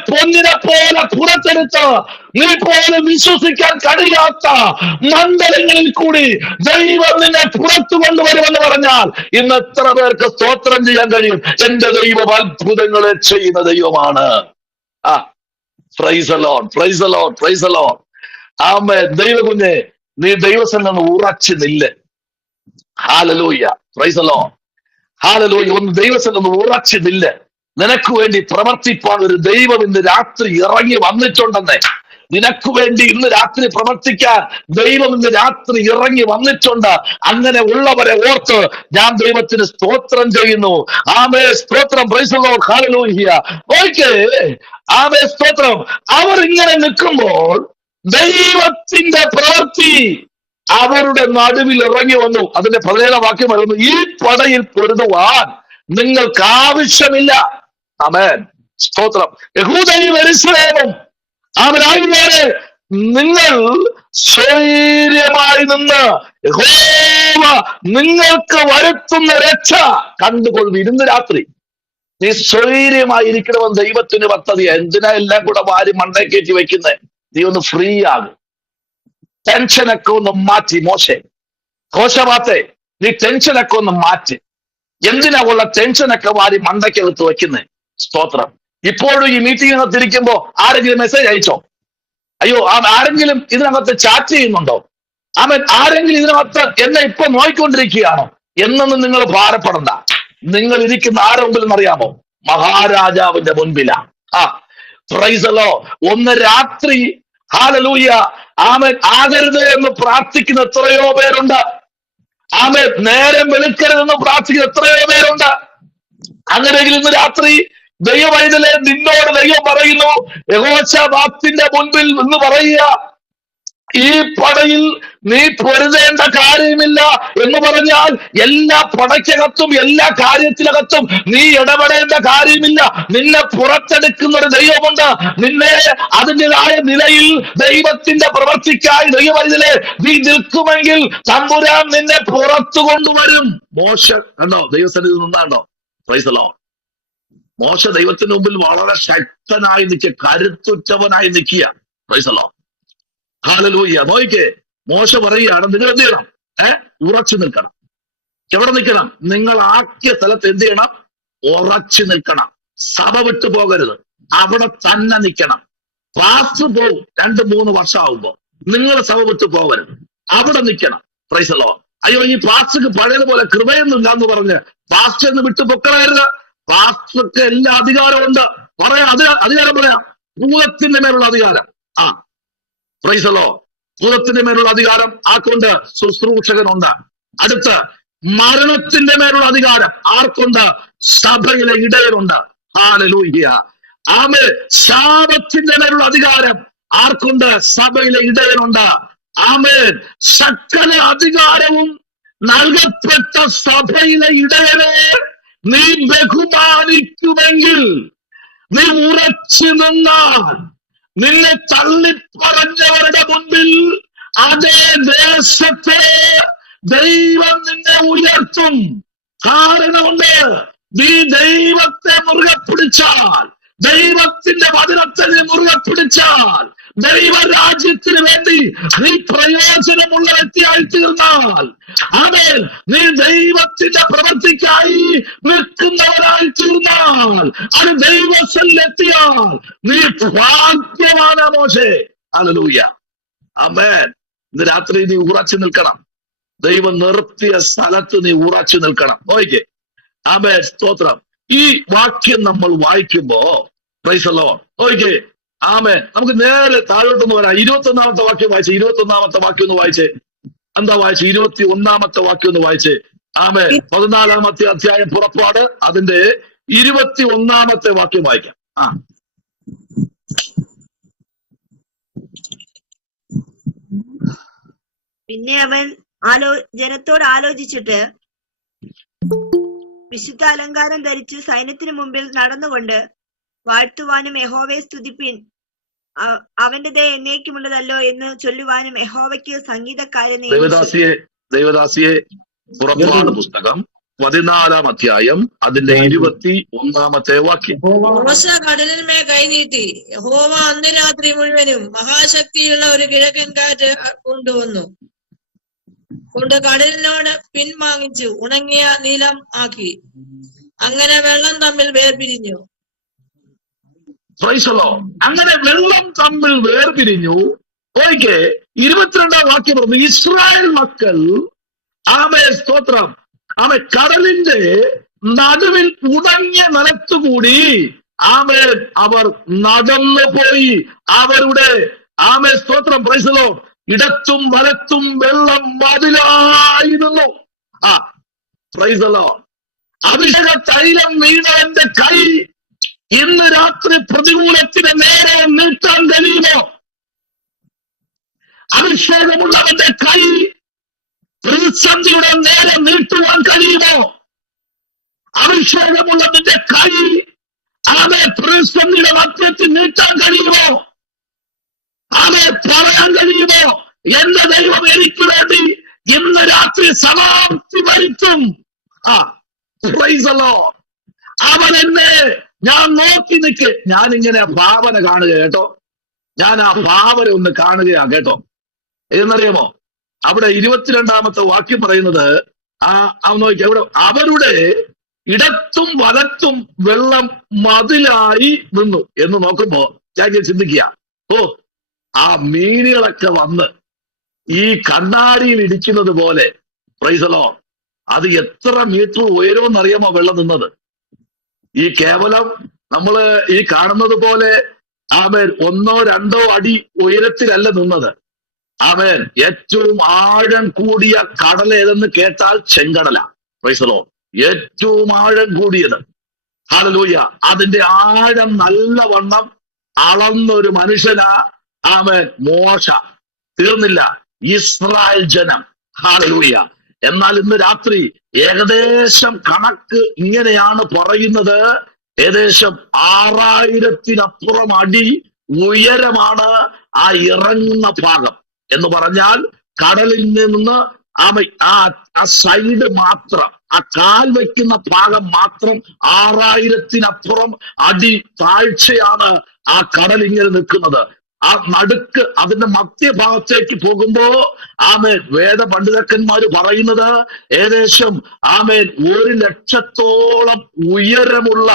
പൊന്നിനെ പോലെ പുറത്തെടുത്ത് നീ പോലും വിശ്വസിക്കാൻ കഴിയാത്ത മണ്ഡലങ്ങളിൽ കൂടി ദൈവം നിന്നെ പുറത്തു കൊണ്ടുവരുമെന്ന് പറഞ്ഞാൽ ഇന്ന് എത്ര പേർക്ക് സ്തോത്രം ചെയ്യാൻ കഴിയും? എന്റെ ദൈവം അത്ഭുതങ്ങളെ ചെയ്യുന്ന ദൈവമാണ്. Praise the lord, praise the lord, praise the lord. ആമേൻ. ദൈവകുഞ്ഞെ, നീ ദൈവസന്നിധിയിൽ ഉറച്ചു നില്ല്. ഹല്ലേലൂയ. Praise the lord. ഹല്ലേലൂയ. ഒന്ന് ദൈവസന്നിധിയിൽ ഉറച്ചു നില്ല്. നിനക്ക് വേണ്ടി പ്രവർത്തിപ്പാൻ ഒരു ദൈവം ഇന്ന് രാത്രി ഇറങ്ങി വന്നിട്ടുണ്ടെന്നേ. നിനക്ക് വേണ്ടി ഇന്ന് രാത്രി പ്രവർത്തിക്കാൻ ദൈവം ഇന്ന് രാത്രി ഇറങ്ങി വന്നിട്ടുണ്ട്. അങ്ങനെ ഉള്ളവരെ ഓർത്ത് ഞാൻ ദൈവത്തിന് സ്തോത്രം ചെയ്യുന്നു. ആമേ സ്തോത്രം. Praise the lord. Hallelujah. Okay. ആമേ സ്തോത്രം. അവർ ഇങ്ങനെ നിൽക്കുമ്പോൾ ദൈവത്തിന്റെ പ്രവൃത്തി അവരുടെ നടുവിൽ ഇറങ്ങി വന്നു. അതിന്റെ 17-ാം വാക്യം വരുന്നു, ഈ പടയിൽ പൊരുതുവാൻ നിങ്ങൾക്ക് ആവശ്യമില്ല. ആമേൻ സ്തോത്രം. യഹൂദയും യെരൂശലേമും അവരായിവരെ നിങ്ങൾ സ്വൈര്യമായി നിന്ന് യഹോവ നിങ്ങൾക്ക് വരുത്തുന്ന രക്ഷ കണ്ടുകൊള്ളുവിൻ. ഇന്ന് രാത്രി നീ സ്വൈര്യമായി ഇരിക്കണമെന്ന് ദൈവത്തിന് പദ്ധതിയാ. എന്തിനാ എല്ലാം കൂടെ വാരി മണ്ടേ കയറ്റി വെക്കുന്നത്? നീ ഒന്ന് ഫ്രീ ആകും. ടെൻഷനൊക്കെ ഒന്ന് മാറ്റി. കോശമാത്തെ നീ ടെൻഷനൊക്കെ ഒന്ന് മാറ്റി. എന്തിനാ ഉള്ള ടെൻഷനൊക്കെ വാരി മണ്ടയ്ക്കകത്ത് വെക്കുന്നത്? സ്തോത്രം. ഇപ്പോഴും ഈ മീറ്റിംഗിനകത്ത് ഇരിക്കുമ്പോ ആരെങ്കിലും മെസ്സേജ് അയച്ചോ? അയ്യോ, ആരെങ്കിലും ഇതിനകത്ത് ചാറ്റ് ചെയ്യുന്നുണ്ടോ? ആരെങ്കിലും ഇതിനകത്ത് എന്നെ ഇപ്പൊ നോയിക്കൊണ്ടിരിക്കുകയാണോ എന്നൊന്നും നിങ്ങൾ ഭാരപ്പെടണ്ട. നിങ്ങൾ ഇരിക്കുന്ന ആരുടെ മുമ്പിൽ അറിയാമോ? മഹാരാജാവിന്റെ മുൻപിലാ. Price the Lord. ഒന്ന് രാത്രി ഹല്ലേലൂയ ആകരുത് എന്ന് പ്രാർത്ഥിക്കുന്ന എത്രയോ പേരുണ്ട്. നേരം വെളുക്കരുതെന്ന് പ്രാർത്ഥിക്കുന്ന എത്രയോ പേരുണ്ട്. അങ്ങനെയെങ്കിൽ ഇന്ന് രാത്രി ദൈവവൈതലെ നിന്നോട് ദൈവം പറയുന്നു, യഹോശാഫാത്തിന്റെ മുൻപിൽ എന്ന് പറയുക, ഈ പടയിൽ നീ പൊരുതേണ്ട കാര്യമില്ല എന്ന് പറഞ്ഞാൽ എല്ലാ പടയ്ക്കകത്തും എല്ലാ കാര്യത്തിനകത്തും നീ ഇടപെടേണ്ട കാര്യമില്ല. നിന്നെ പുറത്തെടുക്കുന്ന ഒരു ദൈവമുണ്ട്. നിന്നെ അതിൻ്റെതായ നിലയിൽ ദൈവത്തിന്റെ പ്രവൃത്തിക്കായി ദൈവവൈതലെ നീ നിൽക്കുമെങ്കിൽ തമ്പുരാൻ നിന്നെ പുറത്തു കൊണ്ടുവരും. മോശ കണ്ടോ ദൈവസന്നിധി നിന്നാണ്ടോ? Price the Lord. മോശ ദൈവത്തിന് മുമ്പിൽ വളരെ ശക്തനായി നിൽക്കുക, കരുത്തുറ്റവനായി നിൽക്കുക. Price the lord. ഹല്ലേലൂയ. നോയിക്കേ, മോശ പറയുകയാണ്, നിങ്ങൾ എന്ത് ചെയ്യണം? ഉറച്ചു നിൽക്കണം. എവിടെ നിൽക്കണം? നിങ്ങൾ ആക്കിയ സ്ഥലത്ത് എന്ത് ചെയ്യണം? ഉറച്ചു നിൽക്കണം. സഭ വിട്ടു പോകരുത്. അവിടെ തന്നെ നിൽക്കണം. പാസ്റ്റർ പോകും 2-3 വർഷം ആവുമ്പോ. നിങ്ങൾ സഭ വിട്ടു പോകരുത്, അവിടെ നിൽക്കണം. Price the Lord. അയ്യോ, ഈ പാസ്റ്റർക്ക് പഴയതുപോലെ കൃപയൊന്നുമില്ല എന്ന് പറഞ്ഞ് പാസ്റ്ററിന് വിട്ടു പൊക്കണരുത്. പാസ്റ്റർക്ക് എല്ലാ അധികാരമുണ്ട്. അധികാരം പറയാം. ഭൂതത്തിന്റെ മേലുള്ള അധികാരം. Price the Lord. ഭൂതത്തിന്റെ മേലുള്ള അധികാരം ആർക്കുണ്ട്? ശുശ്രൂഷകനുണ്ട്. അടുത്ത് മരണത്തിന്റെ മേലുള്ള അധികാരം ആർക്കുണ്ട്? സഭയിലെ ഇടയനുണ്ട്. ഹല്ലേലൂയ. ശാപത്തിന്റെ മേലുള്ള അധികാരം ആർക്കുണ്ട്? സഭയിലെ ഇടയനുണ്ട്. ആമേൻ. സകല അധികാരവും നൽകപ്പെട്ട സഭയിലെ ഇടയനെ നീ ബഹുമാനിക്കുമെങ്കിൽ, നീ ഉറച്ചു നിന്നാൽ, നിന്നെ തള്ളിപ്പറഞ്ഞവരുടെ മുൻപിൽ അതേ ദേശത്തെ ദൈവം നിന്നെ ഉയർത്തും. കാരണമുണ്ട്, നീ ദൈവത്തെ മുറുകെ പിടിച്ചാൽ, ദൈവത്തിന്റെ വചനത്തെ നീ മുറുകെ പിടിച്ചാൽ, ദൈവരാജ്യത്തിന് വേണ്ടി നീ പ്രയോജനമുള്ള വ്യക്തിയായി തീർന്നാൽ, ആമേൻ, നീ ദൈവത്തിന്റെ പ്രവൃത്തിക്കായി നിൽക്കുന്നവരായി തീർന്നാൽ, അത് ദൈവത്തിലെത്തിയാൽ നീ ഭാഗ്യവാനാ മോശേ. ഹല്ലേലൂയ. ആമേൻ. ഇന്ന് രാത്രി നീ ഉറച്ചു നിൽക്കണം. ദൈവം നിർത്തിയ സ്ഥലത്ത് നീ ഉറച്ചു നിൽക്കണം. നോക്കിക്കേ. ആമേൻ. സ്തോത്രം. ഈ വാക്യം നമ്മൾ വായിക്കുമ്പോ പ്രൈസ് ദി ലോർഡ്. നോക്കിക്കേ. ആമേൻ. നമുക്ക് നേരെ താഴോട്ടൊന്ന് വരാം. 21-ാമത്തെ വാക്യം വായിച്ചേ. 21-ാമത്തെ വാക്യം ഒന്ന് വായിച്ചേ. എന്താ വായിച്ചു? 21-ാമത്തെ വാക്യം ഒന്ന് വായിച്ചേ. ആമേൻ. 14-ാമത്തെ അധ്യായം പുറപ്പാട്, അതിന്റെ 21-ാമത്തെ വാക്യം വായിക്കാം. പിന്നെ അവൻ ജനത്തോട് ആലോചിച്ചിട്ട് വിശുദ്ധ അലങ്കാരം ധരിച്ച് സൈന്യത്തിന് മുമ്പിൽ നടന്നുകൊണ്ട് വാഴ്ത്തുവാനും യഹോവയെ സ്തുതിപ്പിൻ, അവന്റെ ദയ എന്നേക്കുമുള്ളതല്ലോ എന്ന് ചൊല്ലുവാനും യഹോവയ്ക്ക് സംഗീതക്കാരെ ദൈവദാസിയെ പുറപ്പാട് പുസ്തകം 14-ാം അധ്യായം അതിന്റെ 21-ാമത്തെ വാക്യം. മോശ കടലിന്മേൽ കൈനീട്ടി, യഹോവ അന്ന് രാത്രി മുഴുവനും മഹാശക്തിയുള്ള ഒരു കിഴക്കൻ കാറ്റ് കൊണ്ട് കടലിനോട് പിൻവാങ്ങിച്ചു ഉണങ്ങിയ നീലം ആക്കി. അങ്ങനെ വെള്ളം തമ്മിൽ വേർപിരിഞ്ഞു. അങ്ങനെ വെള്ളം തമ്മിൽ വേർപിരിഞ്ഞു. ഓക്കെ. 22-ാം വാക്യം പറഞ്ഞു, ഇസ്രായേൽ മക്കൾ സ്തോത്രം കടലിന്റെ നടുവിൽ ഉണങ്ങിയ നിലത്തുകൂടി അവർ നടന്നു പോയി. അവരുടെ സ്തോത്രം പ്രൈസ് ദി ലോർഡ് ഇടത്തും വലത്തും വെള്ളം മതിലായിരുന്നു. Price the Lord. അഭിഷേക തൈലം വീണവന്റെ കൈ ഇന്ന് രാത്രി പ്രതികൂലത്തിന് നേരെ നീട്ടാൻ കഴിയുമോ? അഭിഷേകമുള്ളവന്റെ കൈ പ്രതിസന്ധിയുടെ നേരെ നീട്ടുവാൻ കഴിയുമോ? അഭിഷേകമുള്ളതിന്റെ കൈ പ്രതിസന്ധിയുടെ മധ്യത്തിൽ നീട്ടാൻ കഴിയുമോ? അവനെ പറയാൻ കഴിയുമോ? എന്റെ ദൈവം എനിക്ക് വേണ്ടി ഇന്ന് രാത്രി സമാപ്തി വരുത്തും. Price the Lord. അവൻ എന്നെ, ഞാൻ നോക്കി നിൽക്ക്. ഞാനിങ്ങനെ ഭാവന കാണുക കേട്ടോ. ഞാൻ ആ ഭാവന ഒന്ന് കാണുകയാ കേട്ടോ. എന്നറിയാമോ? അവിടെ 22-ാമത്തെ വാക്യം പറയുന്നത്, നോക്കി അവിടെ, അവരുടെ ഇടത്തും വലത്തും വെള്ളം മതിലായി നിന്നു എന്ന് നോക്കുമ്പോ ഞാൻ ചിന്തിക്കുക, ആ മീനുകളൊക്കെ വന്ന് ഈ കണ്ണാടിയിൽ ഇടിക്കുന്നത് പോലെ, പ്രൈസ് ദി ലോർഡ്, അത് എത്ര മീറ്റർ ഉയരമെന്നറിയാമോ വെള്ളം നിന്നത്? ഈ കേവലം നമ്മള് ഈ കാണുന്നത് പോലെ ആമേൻ 1-2 അടി ഉയരത്തിലല്ല നിന്നത്. ആമേൻ ഏറ്റവും ആഴം കൂടിയ കടൽ ഏതെന്ന് കേട്ടാൽ ചെങ്കടല. Price the Lord. ഏറ്റവും ആഴം കൂടിയത്. ഹല്ലേലൂയ. അതിന്റെ ആഴം നല്ലവണ്ണം അളന്നൊരു മനുഷ്യനാ ആമേൻ മോശ. തീർന്നില്ല, ഇസ്രായേൽ ജനം. ഹല്ലേലൂയ. എന്നാൽ ഇന്ന് രാത്രി ഏകദേശം കണക്ക് ഇങ്ങനെയാണ് പറയുന്നത്, ഏകദേശം 6000-അപ്പുറം അടി ഉയരമാണ് ആ ഇറങ്ങുന്ന ഭാഗം. എന്ന് പറഞ്ഞാൽ കടലിൽ നിന്ന് ആ സൈഡ് മാത്രം, ആ കാൽ വെക്കുന്ന ഭാഗം മാത്രം 6000-അപ്പുറം അടി താഴ്ചയാണ് ആ കടൽ ഇങ്ങനെ നിൽക്കുന്നത്. ആ നടുക്ക് അതിന്റെ മധ്യഭാഗത്തേക്ക് പോകുമ്പോ ആമേൻ വേദ പണ്ഡിതന്മാര് പറയുന്നത് ഏകദേശം 1,00,000-ഓളം ഉയരമുള്ള,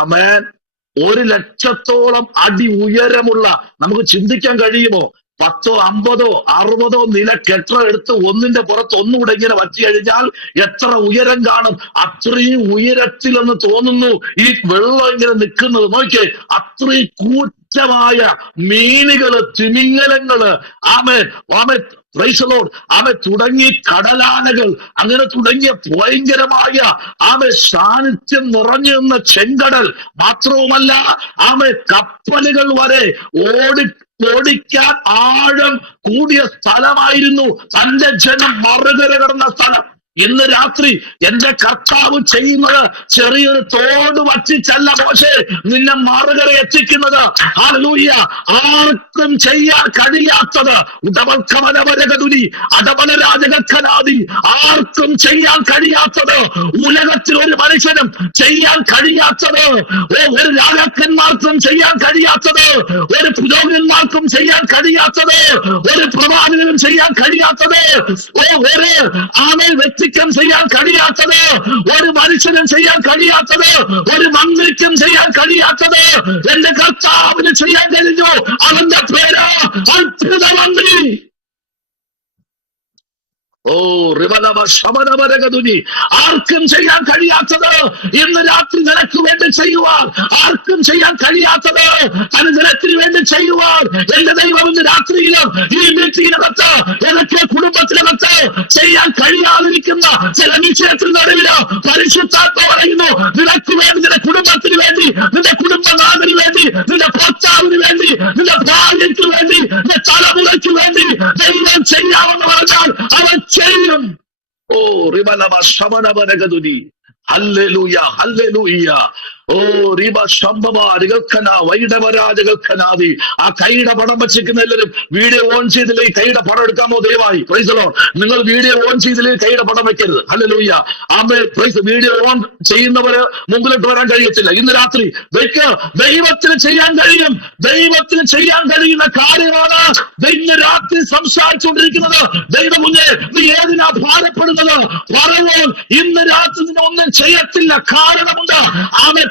1,00,000-ഓളം അടി ഉയരമുള്ള, നമുക്ക് ചിന്തിക്കാൻ കഴിയുമോ? 10, 50, 60 നില കെട്ടിടം എടുത്ത് ഒന്നിന്റെ പുറത്ത് ഒന്നുകൂടെ ഇങ്ങനെ വച്ചു കഴിഞ്ഞാൽ എത്ര ഉയരം കാണും? അത്രയും ഉയരത്തിലെന്ന് തോന്നുന്നു ഈ വെള്ളം ഇങ്ങനെ നിൽക്കുന്നത്. നോക്കിയേ, അത്രയും കൂറ്റമായ മീനുകള്, തിമിംഗലങ്ങള്, പ്രൈസ് ദി ലോർഡ്, തുടങ്ങി കടലാനകൾ, അങ്ങനെ തുടങ്ങിയ ഭയങ്കരമായ സാന്നിധ്യം നിറഞ്ഞു നിന്ന ചെങ്കടൽ. മാത്രവുമല്ല കപ്പലുകൾ വരെ ഓടിക്കാൻ ആഴം കൂടിയ സ്ഥലമായിരുന്നു തന്റെ ജനം മറുകര കടന്ന സ്ഥലം. ഇന്ന് രാത്രി എന്റെ കർത്താവ് ചെയ്യുന്നത് ചെറിയൊരു തോട് വച്ചിച്ചല്ല മോശേ നിന്നെ മറുകര എത്തിക്കുന്നത്. ഹല്ലേലൂയ. ആർക്കും ചെയ്യാൻ കഴിയാത്തത്, ഉടവൽക്കമനവരകതുരി അടവലരാജകനാദി, ആർക്കും ചെയ്യാൻ കഴിയാത്തത്, ഉലകത്തിൽ ഒരു മനുഷ്യനും ചെയ്യാൻ കഴിയാത്തത്, ഒരു രാജാക്കന്മാർക്കും ചെയ്യാൻ കഴിയാത്തത്, ഒരു പുരോഹിതന്മാർക്കും ചെയ്യാൻ കഴിയാത്തത്, ഒരു പ്രവാചകനും ചെയ്യാൻ കഴിയാത്തത്, ഒരു വ്യക്തിക്കും ചെയ്യാൻ കഴിയാത്തത്, ഒരു മനുഷ്യനും ചെയ്യാൻ കഴിയാത്തത്, ഒരു മന്ത്രിക്കും ചെയ്യാൻ കഴിയാത്തത് എന്റെ കർത്താവിന് ചെയ്യാൻ കഴിഞ്ഞു. അവന്റെ പേര് അത്ഭുത മന്ത്രി. ആർക്കും ചെയ്യാൻ കഴിയാത്തത് ഇന്ന് രാത്രി നിനക്ക് വേണ്ടി ചെയ്യുവാൻ, ആർക്കും ചെയ്യാൻ കഴിയാത്തത് അനുദിനത്തിന് വേണ്ടി ചെയ്യുവാൻ എന്റെ ദൈവം ഇന്ന് രാത്രിയിലും ഈ മീറ്റിങ്ങിനകത്ത് എനിക്ക് കുടുംബത്തിനകത്ത് ചെയ്യാൻ കഴിയാതിരിക്കുന്ന ചില വിഷയത്തിന് നടുവില് പരിശുദ്ധാത്മ പറയുന്നു, നിനക്ക് വേണ്ടി, നിന്റെ കുടുംബത്തിന് വേണ്ടി, നിന്റെ കുടുംബനാഥന് വേണ്ടി, നിന്റെ ഭർത്താവിന് വേണ്ടി, നിന്റെ ഭാര്യയ്ക്ക് വേണ്ടി, നിന്റെ തലമുറയ്ക്ക് വേണ്ടി ദൈവം ചെയ്യാമെന്ന് പറഞ്ഞാൽ അവൻ ചെയ്യും. Hallelujah, hallelujah. ആ കൈയുടെ പടം വച്ചിരിക്കുന്ന എല്ലാവരും വീഡിയോ ഓൺ ചെയ്തില്ലെങ്കിൽ കൈയുടെ പടം എടുക്കാമോ ദയവായി? Price the Lord. നിങ്ങൾ വീഡിയോ ഓൺ ചെയ്തില്ലെങ്കിൽ കൈയുടെ പടം വെക്കരുത്. ഹല്ലേലൂയ. വീഡിയോ ഓൺ ചെയ്യുന്നവര് മുമ്പിലോട്ട് വരാൻ കഴിയത്തില്ല. ഇന്ന് രാത്രി ദൈവത്തിന് ചെയ്യാൻ കഴിയും. ദൈവത്തിന് ചെയ്യാൻ കഴിയുന്ന കാര്യമാണ് ഇന്ന് രാത്രി സംസാരിച്ചുകൊണ്ടിരിക്കുന്നത്. ദൈവമുന്നേ നീ ഏതിനാ ഭാരപ്പെടുന്നത്? പറയുമ്പോൾ ഇന്ന് രാത്രി നിന്നെ ഒന്നും ചെയ്യത്തില്ല. കാരണമുണ്ട്,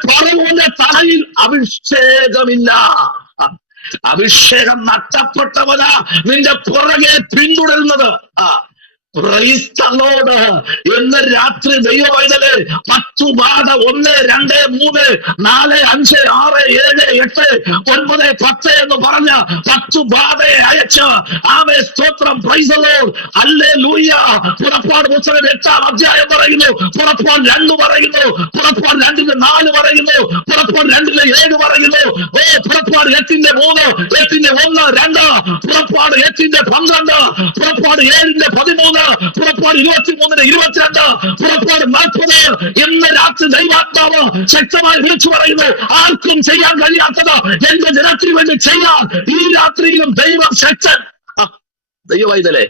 ഫറവോന്റെ തലയിൽ അഭിഷേകമില്ല. അഭിഷേകം നഷ്ടപ്പെട്ടവനാ നിന്റെ പുറകെ പിന്തുടരുന്നത്. Price the Lord. ഇന്ന് രാത്രി ദൈവവൈതലേ 10 ബാധ 1, 2, 3, 4, 5, 6, 7, 8, 9, 10 എന്ന് പറഞ്ഞ 10 ബാധയെ അയച്ച് സ്തോത്ര സ്തോത്രം, പ്രൈസ് ദി ലോർഡ്, ഹല്ലേലൂയ. പുറപ്പാട് പുസ്തകം 8-ാം അധ്യായം പറയുന്നു, പുറപ്പാട് 2 പറയുന്നു, പുറപ്പാട് 2:4 പറയുന്നു, പുറപ്പാട് 2:7 പറയുന്നു, പുറപ്പാട് 8:3, 8:1, 2, പുറപ്പാട് 8:12, പുറപ്പാട് 7:13, പുറപ്പാട് 23:22, പുറപ്പാട് 40. ഇന്ന് രാത്രി ദൈവാത്മാവ് ശക്തമായി വിളിച്ചു പറയുന്നു, ആർക്കും ചെയ്യാൻ കഴിയാത്തത് എന്റെ ജനത്തിന് വേണ്ടി ചെയ്യാൻ ഈ രാത്രിയിലും ദൈവം ശക്തൻ. ദൈവവൈതലേ,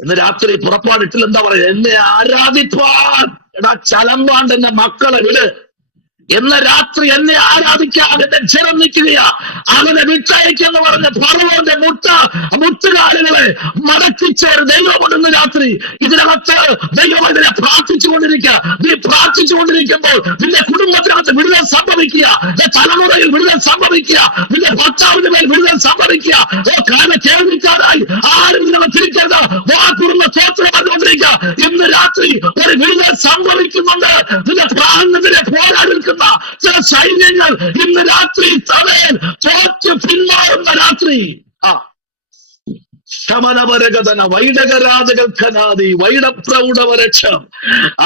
ഇന്ന് രാത്രി പുറപ്പാടിട്ടിൽ എന്താ പറയുക? എന്നെ ആരാധിപ്പാൻ എടാ ചലമ്പാണ്ട് എന്റെ മക്കളെ വിട്. എന്ന രാത്രി എന്നെ ആരാധിക്കാൻ എന്റെ ജനം നിൽക്കുകയാ. അവനെ വിട്ടയക്കെന്ന് പറഞ്ഞ ഫറവോന്റെ മുട്ടുകാലുകളെ മടക്കിച്ച ഒരു ദൈവമുണ്ട് ഇന്ന് രാത്രി. ഇതിനകത്ത് ദൈവം ഇതിനെ പ്രാർത്ഥിച്ചുകൊണ്ടിരിക്കുക. നീ പ്രാർത്ഥിച്ചുകൊണ്ടിരിക്കുമ്പോൾ നിന്റെ കുടുംബത്തിനകത്ത് വിടുതൽ സംഭവിക്കുക, നിന്റെ തലമുറയിൽ വിടുതൽ സംഭവിക്കുക, നിന്റെ ഭർത്താവിന്റെ മേൽ വിടുതൽ സംഭവിക്കുക. കാരണം കേൾവിക്കാരായി ആരും ഇതിനെ തിരിക്കരുത്. വാക്കുറുന്ന സ്തോത്രം പറഞ്ഞുകൊണ്ടിരിക്കുക. ഇന്ന് രാത്രി ഒരു വിടുതൽ സംഭവിക്കുന്നുണ്ട്. നിന്റെ പ്രാണനെതിരെ പോരാടി ചില സൈന്യങ്ങൾ ഇന്ന് രാത്രി തലയിൽ തോറ്റ് പിന്മാറുന്ന രാത്രി. ശമനവരഗതന വൈഡകരാജകൽക്കനാദി വൈഡപ്രൗഢവരക്ഷം.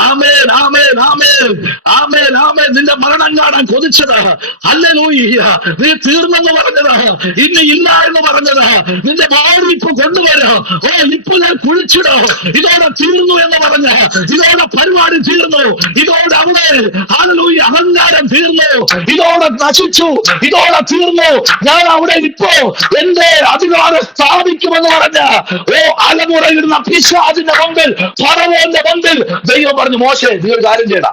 ആമേൻ, ആമേൻ, ആമേൻ, ആമേൻ, ആമേൻ. നിന്റെ മരണം കാണാൻ കൊതിച്ചത്, ഹല്ലേലൂയ, നീ തീർന്നെന്ന് പറഞ്ഞത്, ഇനി ഇല്ല എന്ന് പറഞ്ഞത്, നിന്റെ ഭാര്യ ഇപ്പൊ കൊണ്ടുവരോ, ഇപ്പൊ ഞാൻ കുഴിച്ചിടോ, ഇതോടെ തീർന്നു എന്ന് പറഞ്ഞ്, ഇതോടെ പരിപാടി തീർന്നു, ഇതോടെ അവിടെ ഹല്ലേലൂയ അഹങ്കാരം തീർന്നു, ഇതോടെ നശിച്ചു, ഇതോടെ തീർന്നു, ഞാൻ അവിടെ ഇപ്പോ എന്റെ അധികാരം സ്ഥാപിക്കുമെന്ന് പറഞ്ഞ അലമുറയിടുന്ന പിശാചിന്റെ മുമ്പിൽ, ഫറവോന്റെ മുമ്പിൽ ദൈവം പറഞ്ഞു, മോശേ നീ ഒരു കാര്യം ചെയ്യടാ,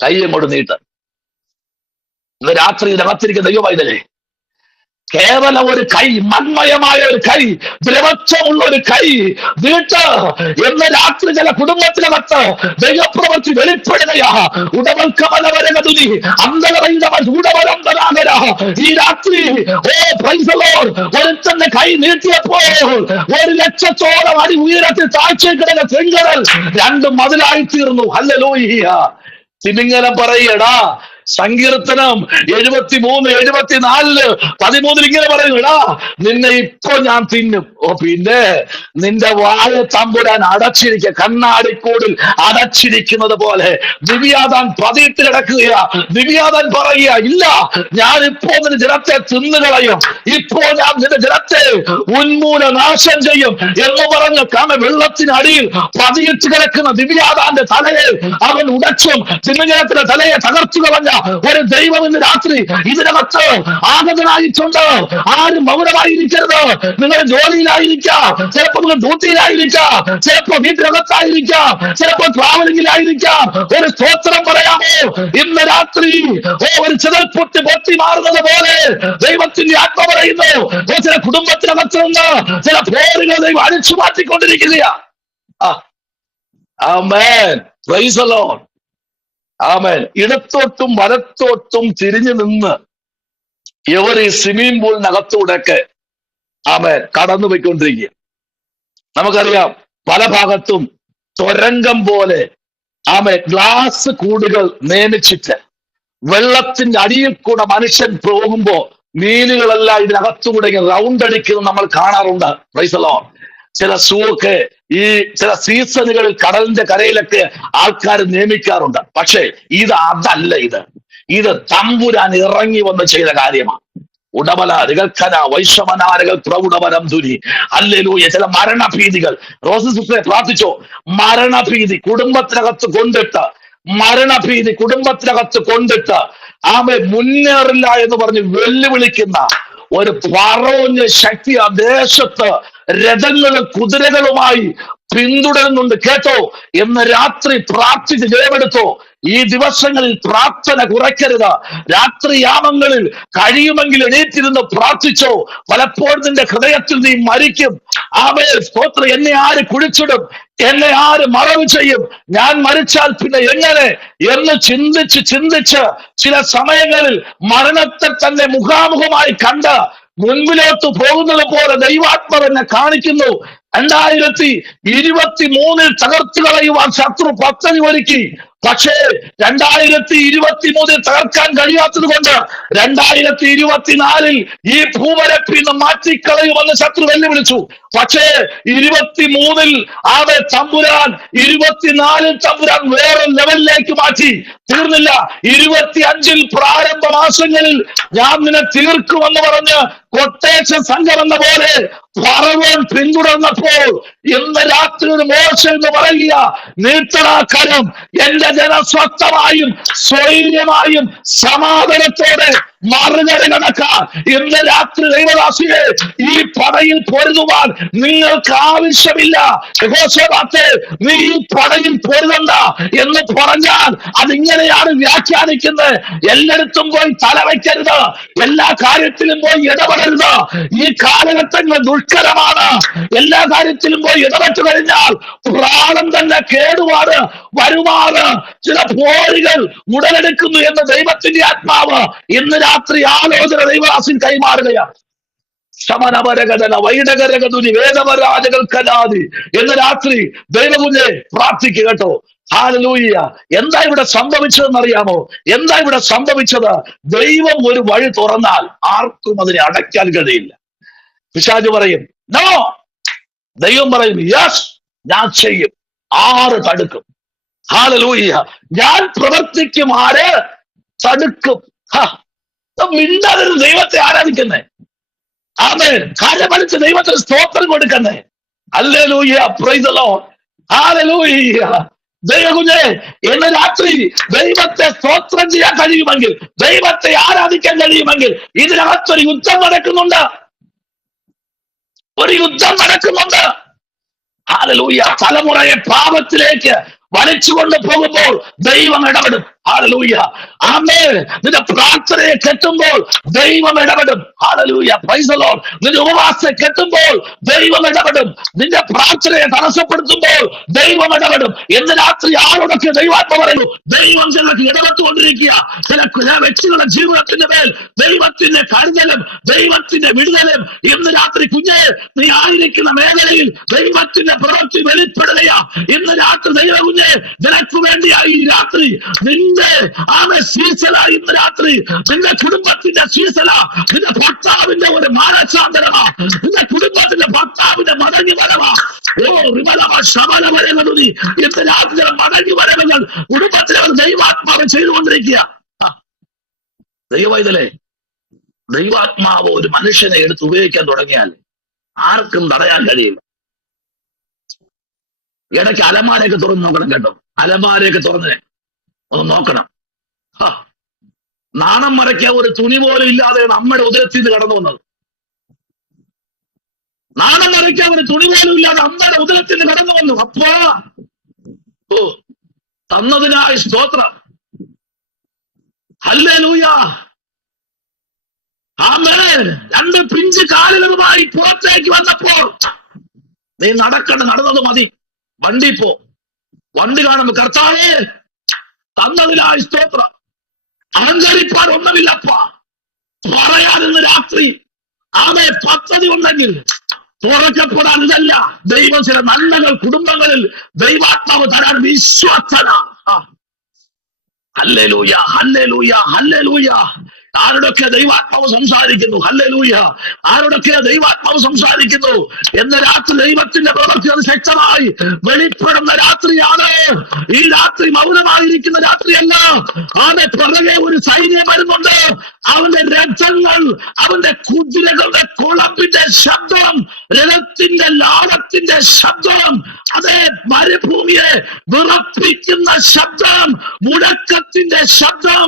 കയ്യും കൊണ്ട് നീട്ട്. ഇന്ന് രാത്രി ഇതിനകത്തിരിക്കുന്ന ദൈവവൈതലേ, കേവലം ഒരു കൈ, മന്മയമായ ഒരു കൈ, ദ്രവത്വമുള്ള ഒരു കൈ നീട്ട്. എന്ന് രാത്രി ചില കുടുംബത്തിനകത്ത് ദൈവപ്രവൃത്തി വെളിപ്പെടുകയാ. ഉടവൽക്കമലവരകതുനി അന്തരവൈതവൻ ഈ രാത്രി ഒരുത്തന്റെ കൈ നീട്ടിയപ്പോൾ 1,00,000 അടി ഉയരത്തിൽ താഴ്ച കിടന്ന ചെങ്കടൽ 2 മതിലായി തീർന്നു. ഹല്ലേലൂയ. തിമിംഗലം പറയടാ, സങ്കീർത്തനം 73, 74, 13 ഇങ്ങനെ പറയുന്നുടാ, നിന്നെ ഇപ്പൊ ഞാൻ തിന്നും. പിന്നെ നിന്റെ വായ തമ്പുരാൻ അടച്ചിരിക്കുക, കണ്ണാടിക്കൂടിൽ അടച്ചിരിക്കുന്നത് പോലെ. ദിവ്യാദാൻ പതിയിട്ട് കിടക്കുകയാ. ദിവ്യാദാൻ പറയുക, ഇല്ല, ഞാൻ ഇപ്പോ നിന്റെ ജനത്തെ തിന്നുകളയും, ഇപ്പോ ഞാൻ നിന്റെ ജനത്തെ ഉന്മൂലനാശം ചെയ്യും എന്ന് പറഞ്ഞ് വെള്ളത്തിനടിയിൽ പതിയിട്ട് കിടക്കുന്ന ദിവ്യാദാന്റെ തലയെ അവൻ ഉടച്ചും തിന്നുജനത്തിന്റെ തലയെ തകർത്തു കളഞ്ഞ ഒരു ദൈവം ഇന്ന് രാത്രി ഇതിനകത്ത് ആഗതനായിട്ടുണ്ട്. ആരും മൗനമായിരിക്കരുത്. നിങ്ങൾ ജോലിയിലായിരിക്കാം, ചിലപ്പോൾ നിങ്ങൾ ഡ്യൂട്ടിയിലായിരിക്കാം, ചിലപ്പോൾ വീട്ടിനകത്തായിരിക്കാം, ചിലപ്പോൾ ട്രാവലിംഗിലായിരിക്കാം. ഒരു സ്തോത്രം പറയാമോ? ഇന്ന് രാത്രി ഒരു ചിതൽപൊട്ടി പൊട്ടി മാറുന്നത് പോലെ ദൈവത്തിന്റെ ആത്മ പറയുന്നു, ചില കുടുംബത്തിനകത്ത് നിന്ന് ചില പേരുകൾ ദൈവം അടിച്ചു മാറ്റിക്കൊണ്ടിരിക്കുകയാ. ആമേൻ, പ്രൈസ് ദി ലോർഡ്. ആമേൻ. ഇടത്തോട്ടും വലത്തോട്ടും തിരിഞ്ഞു നിന്ന് ഇവർ ഈ സ്വിമ്മിംഗ് പൂളിനകത്തൂടെയൊക്കെ ആമേൻ കടന്നുപോയിക്കൊണ്ടിരിക്കുക. നമുക്കറിയാം, പല ഭാഗത്തും തുരങ്കം പോലെ ആമേൻ ഗ്ലാസ് കൂടുകൾ നിയമിച്ചിട്ട് വെള്ളത്തിന്റെ അടിയിൽ കൂടെ മനുഷ്യൻ പോകുമ്പോ മീനുകളെല്ലാം ഇതിനകത്തുകൂടെ റൗണ്ട് അടിക്കുന്നത് നമ്മൾ കാണാറുണ്ട്. Price the Lord. ചില സൂക്ക് ഈ ചില സീസണുകളിൽ കടലിന്റെ കരയിലൊക്കെ ആൾക്കാർ നിയമിക്കാറുണ്ട്. പക്ഷേ അതല്ല, ഇത് തമ്പുരാൻ ഇറങ്ങി വന്ന് ചെയ്ത കാര്യമാണ്. ഉടമലാരികൾക്കന വൈഷമനാരകൾ പ്രൗഢവനം തുരി. ഹല്ലേലൂയ. ചില മരണഭീതികൾ, റോസസിനെ പ്രാർത്ഥിച്ചോ, മരണഭീതി കുടുംബത്തിനകത്ത് കൊണ്ടിട്ട്, മരണഭീതി കുടുംബത്തിനകത്ത് കൊണ്ടിട്ട് മുന്നേറില്ല എന്ന് പറഞ്ഞ് വെല്ലുവിളിക്കുന്ന ഒരു പറവുന്ന ശക്തി ആ ദേശത്ത് രഥങ്ങളും കുതിരകളുമായി പിന്തുടരുന്നുണ്ട്. കേട്ടോ, എന്ന് രാത്രി പ്രാർത്ഥിച്ച് ജയമെടുത്തോ. ഈ ദിവസങ്ങളിൽ പ്രാർത്ഥന കുറയ്ക്കരുത്. രാത്രിയാമങ്ങളിൽ കഴിയുമെങ്കിൽ എണീറ്റിരുന്ന് പ്രാർത്ഥിച്ചോ. പലപ്പോഴും നിന്റെ ഹൃദയത്തിൽ നീ മരിക്കും. സ്തോത്രം, എന്നെ ആര് കുഴിച്ചിടും, എന്നെ ആര് മറവ് ചെയ്യും, ഞാൻ മരിച്ചാൽ പിന്നെ എങ്ങനെ എന്ന് ചിന്തിച്ച് ചില സമയങ്ങളിൽ മരണത്തെ തന്നെ മുഖാമുഖമായി കണ്ട് മുൻപിലോട്ട് പോകുന്നത് പോലെ ദൈവാത്മാവ് എന്നെ കാണിക്കുന്നു. 2023 തകർത്തു കളയുവാൻ ശത്രു പദ്ധതി ഒരുക്കി. പക്ഷേ 2023 തകർക്കാൻ കഴിയാത്തത് കൊണ്ട് 2024 ഈ ഭൂവരപ്പിൽ നിന്ന് മാറ്റിക്കളയുമെന്ന് ശത്രു വെല്ലുവിളിച്ചു. പക്ഷേ 23 അവൻ തമ്പുരാൻ 24 തമ്പുരാൻ വേറെ ലെവലിലേക്ക് മാറ്റി. തീർന്നില്ല. 25 പ്രാരംഭ മാസങ്ങളിൽ ഞാൻ നിന്നെ തീർക്കുമെന്ന് പറഞ്ഞ് കൊട്ടേഷൻ സംഘം എന്ന പോലെ ഫറവോൻ പിന്തുടർന്നപ്പോൾ ഇന്ന് രാത്രി ഒരു മോശ എന്ന് പറയുക, നീട്ടണാക്കരം എന്റെ ജനം സ്വസ്ഥമായും സ്വൈര്യമായും സമാധാനത്തോടെ മറുകര കടക്കാൻ. ഇന്ന് രാത്രി ദൈവദാസിയെ ഈ പടയിൽ പൊരുതുവാൻ നിങ്ങൾക്ക് ആവശ്യമില്ല. യഹോശാഫാത്തേ, നീ ഈ പടയിൽ പൊരുതണ്ട എന്ന് പറഞ്ഞാൽ അതിങ്ങനെയാണ് വ്യാഖ്യാനിക്കുന്നത്. എല്ലായിടത്തും പോയി തലവയ്ക്കരുത്, എല്ലാ കാര്യത്തിലും പോയി ഇടപെടരുത്. ഈ കാലഘട്ടങ്ങൾ ദുഷ്കരമാണ്. എല്ലാ കാര്യത്തിലും പോയി ഇടപെട്ടു കഴിഞ്ഞാൽ പ്രാണം തന്നെ കേടുപാട് വരുമാറ് ചില പോരുകൾ ഉടലെടുക്കുന്നു എന്ന് ദൈവത്തിന്റെ ആത്മാവ് ഇന്ന് രാത്രി ആലോചന ദൈവദാസൻ കൈമാറുകയാണ്. ശമനപരകഥന വൈഡകരകതുനി വേദവരാജകൾക്കനാദി എന്ന് രാത്രി ദൈവകുഞ്ഞെ പ്രാർത്ഥിക്കുക കേട്ടോ. ഹല്ലേലൂയ. എന്താ ഇവിടെ സംഭവിച്ചതെന്നറിയാമോ? എന്താ ഇവിടെ സംഭവിച്ചത്? ദൈവം ഒരു വഴി തുറന്നാൽ ആർക്കും അതിനെ അടയ്ക്കാൻ കഴിയില്ല. പിശാച് പറയും നോ, ദൈവം പറയും യെസ്, ഞാൻ ചെയ്യും. ആര് തടുക്കും? ഹല്ലേലൂയ. ഞാൻ പ്രവർത്തിക്കും, ആര് തടുക്കും? മിണ്ടാതെ ദൈവത്തെ ആരാധിക്കുന്നേ. ആമേൻ. കാര്യമടിച്ച് ദൈവത്തിന് സ്തോത്രം കൊടുക്കുന്നേ. ഹല്ലേലൂയ. Praise the lord. ഹല്ലേലൂയ. ദൈവകുഞ്ഞേ, ഇന്ന് രാത്രി ദൈവത്തെ സ്തോത്രം ചെയ്യാൻ കഴിയുമെങ്കിൽ, ദൈവത്തെ ആരാധിക്കാൻ കഴിയുമെങ്കിൽ ഇതിനകത്തൊരു യുദ്ധം നടക്കുന്നുണ്ട്. ഒരു യുദ്ധം നടക്കുന്നുണ്ട്. ഹല്ലേലൂയ. തലമുറയെ പാപത്തിലേക്ക് വലിച്ചുകൊണ്ട് പോകുമ്പോൾ ദൈവം ഇടപെടും. ഹല്ലേലൂയ. ആമേൻ. നിന്റെ പ്രാർത്ഥനയെ കെട്ടുമ്പോൾ ദൈവം ഇടപെടും. ഹല്ലേലൂയ. Praise the Lord. നിന്റെ ഉപവാസത്തെ കെട്ടുമ്പോൾ ദൈവം ഇടപെടും. നിന്റെ പ്രാർത്ഥനയെ തടസ്സപ്പെടുത്തുമ്പോൾ ദൈവം ഇടപെടും. ഇന്ന് രാത്രി ആരോടൊക്കെ ദൈവാത്മ പറയുന്നു, ദൈവം ചിലർക്ക് ഇടപെട്ടുകൊണ്ടിരിക്കുക. ചില വ്യക്തികളുടെ ജീവിതത്തിന്റെ മേൽ ദൈവത്തിന്റെ കരുതലും ദൈവത്തിന്റെ വിടുതലും ഇന്ന് രാത്രി കുഞ്ഞെ നീ ആയിരിക്കുന്ന മേഖലയിൽ ദൈവത്തിന്റെ പ്രവൃത്തി വെളിപ്പെടുകയാ. ഇന്ന് രാത്രി ദൈവ കുഞ്ഞെ നിനക്ക് വേണ്ടിയായി ഈ രാത്രി നിന്റെ സീസണായി. ഇന്ന് രാത്രി നിന്റെ കുടുംബത്തിന്റെ സീസണ, നിന്റെ ഭർത്താവിന്റെ ഒരു മാനസാന്തരമാ, നിന്റെ കുടുംബത്തിന്റെ ഭർത്താവിന്റെ മടങ്ങി വരവാ. ഓ വിമലമ ശബലമരകരുതി. ഇന്ന് രാത്രി മടങ്ങി വരവുകൾ കുടുംബത്തിലെ ദൈവാത്മാവ് ചെയ്തുകൊണ്ടിരിക്കുക. ദൈവവൈതലേ, ദൈവാത്മാവ് ഒരു മനുഷ്യനെ എടുത്ത് ഉപയോഗിക്കാൻ തുടങ്ങിയാൽ ആർക്കും തടയാൻ കഴിയില്ല. ഇടയ്ക്ക് അലമാരയൊക്കെ തുറന്ന് നോക്കണം കേട്ടോ. അലമാരയൊക്കെ തുറന്ന് ഒന്ന് നോക്കണം. നാണം മറയ്ക്കാൻ ഒരു തുണി പോലും ഇല്ലാതെ നമ്മുടെ ഉദരത്തിൽ നിന്ന് കടന്നു വന്നത്. നാണം മറയ്ക്കാൻ ഒരു തുണി പോലും ഇല്ലാതെ അമ്മയുടെ ഉദരത്തിൽ നിന്ന് കടന്നു വന്നു. അപ്പാ, ഓ തന്നതിനായി സ്തോത്രം. ഹല്ലേലൂയ. ആമേൻ. 2 പിഞ്ച് കാലുകളുമായി പുറത്തേക്ക് വന്നപ്പോൾ നീ നടന്നത് മതി, വണ്ടി പോ. വണ്ടി കാണുമ്പോ കർത്താവേ തന്നതിനായി സ്തോത്രം. അഹങ്കരിപ്പാൻ ഒന്നുമില്ലപ്പ. പറയാനിന്ന് രാത്രി ആമേ പദ്ധതി ഉണ്ടെങ്കിൽ തുറക്കപ്പെടാൻ ഇതല്ല. ദൈവം ചില നന്മകൾ കുടുംബങ്ങളിൽ ദൈവാത്മാവ് തരാൻ വിശ്വസ്തന. ഹല്ലേലൂയ, ഹല്ലേലൂയ, ഹല്ലേലൂയ. ആരോടൊക്കെ ദൈവാത്മാവ് സംസാരിക്കുന്നു. ഹല്ലേലൂയ. ആരോടൊക്കെ ദൈവാത്മാവ് സംസാരിക്കുന്നു. എന്ന രാത്രി ദൈവത്തിന്റെ പ്രവൃത്തി അത് ശക്തമായി വെളിപ്പെടുന്ന രാത്രിയാണ്. ഈ രാത്രി മൗനമായിരിക്കുന്ന രാത്രിയല്ല. അവന്റെ പുറകെ ഒരു സൈന്യം വരുന്നുണ്ട്. അവന്റെ രഥങ്ങൾ, അവന്റെ കുതിരകളുടെ കുളമ്പിന്റെ ശബ്ദം, രഥത്തിന്റെ ലാളത്തിന്റെ ശബ്ദം, അതേ മരുഭൂമിയെ വിറപ്പിക്കുന്ന ശബ്ദം, മുഴക്കത്തിന്റെ ശബ്ദം.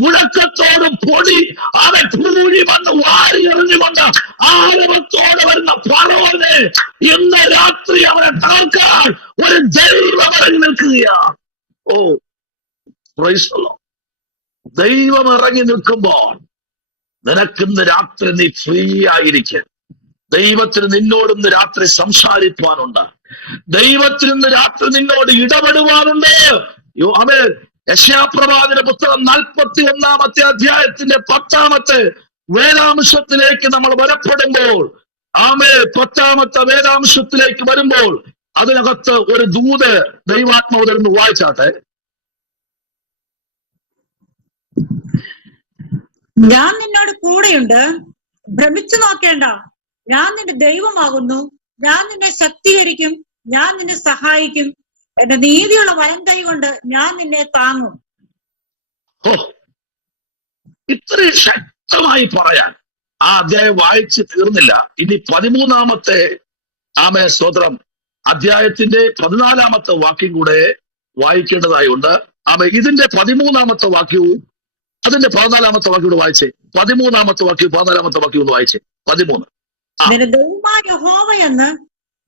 മുഴക്കത്തോട് പൊടി അവൻ ഭൂമി വന്ന് വാരി എറിഞ്ഞുകൊണ്ട് ആരവത്തോടെ വരുന്ന ഫറവോനെ ഇന്ന് രാത്രി അവനെ തകർക്കാൻ ഒരു ദൈവം ഇറങ്ങി നിൽക്കുകയാണ്. ഓ പ്രൈസ് ദി ലോർഡ്. ദൈവം ഇറങ്ങി നിൽക്കുമ്പോൾ നിനക്കിന്ന് രാത്രി നീ ഫ്രീ ആയിരിക്കും. ദൈവത്തിന് നിന്നോട് ഇന്ന് രാത്രി സംസാരിക്കുവാനുണ്ട്. ദൈവത്തിന് ഇന്ന് രാത്രി നിന്നോട് ഇടപെടുവാനുണ്ട്. ആമേൻ. യശയാപ്രവാചന പുസ്തകം 41-ാമത്തെ അധ്യായത്തിന്റെ 10-ാമത്തെ വേദാംശത്തിലേക്ക് നമ്മൾ വരപ്പെടുമ്പോൾ, ആമേൻ, 10-ാമത്തെ വേദാംശത്തിലേക്ക് വരുമ്പോൾ അതിനകത്ത് ഒരു ദൂത് ദൈവാത്മാവ് തരുന്നു. വായിച്ചാട്ടെ. ഞാൻ നിന്നോട് കൂടെയുണ്ട്, ഭ്രമിച്ചു നോക്കേണ്ട, ഞാൻ നിന്റെ ദൈവമാകുന്നു, ഞാൻ നിന്നെ ശക്തീകരിക്കും, ഞാൻ നിന്നെ സഹായിക്കും, എന്റെ നീതിയുള്ള വലം കൈ കൊണ്ട് ഞാൻ നിന്നെ താങ്ങും. ഓ, ഇത്രയും ശക്തമായി പറയാൻ ആ അധ്യായം വായിച്ച് തീർന്നില്ല. ഇനി 13-ാമത്തെ സ്തോത്രം അധ്യായത്തിന്റെ 14-ാമത്തെ വാക്യം കൂടെ വായിക്കേണ്ടതായുണ്ട്. ഇതിന്റെ 13-ാമത്തെ വാക്യവും അതിന്റെ 14-ാമത്തെ വാക്യം കൂടെ വായിച്ചേ. 13-ാമത്തെ വാക്യവും 14-ാമത്തെ വാക്യം ഒന്ന് വായിച്ചേ. 13. നിന്റെ ദൈവമായ യഹോവയെന്ന്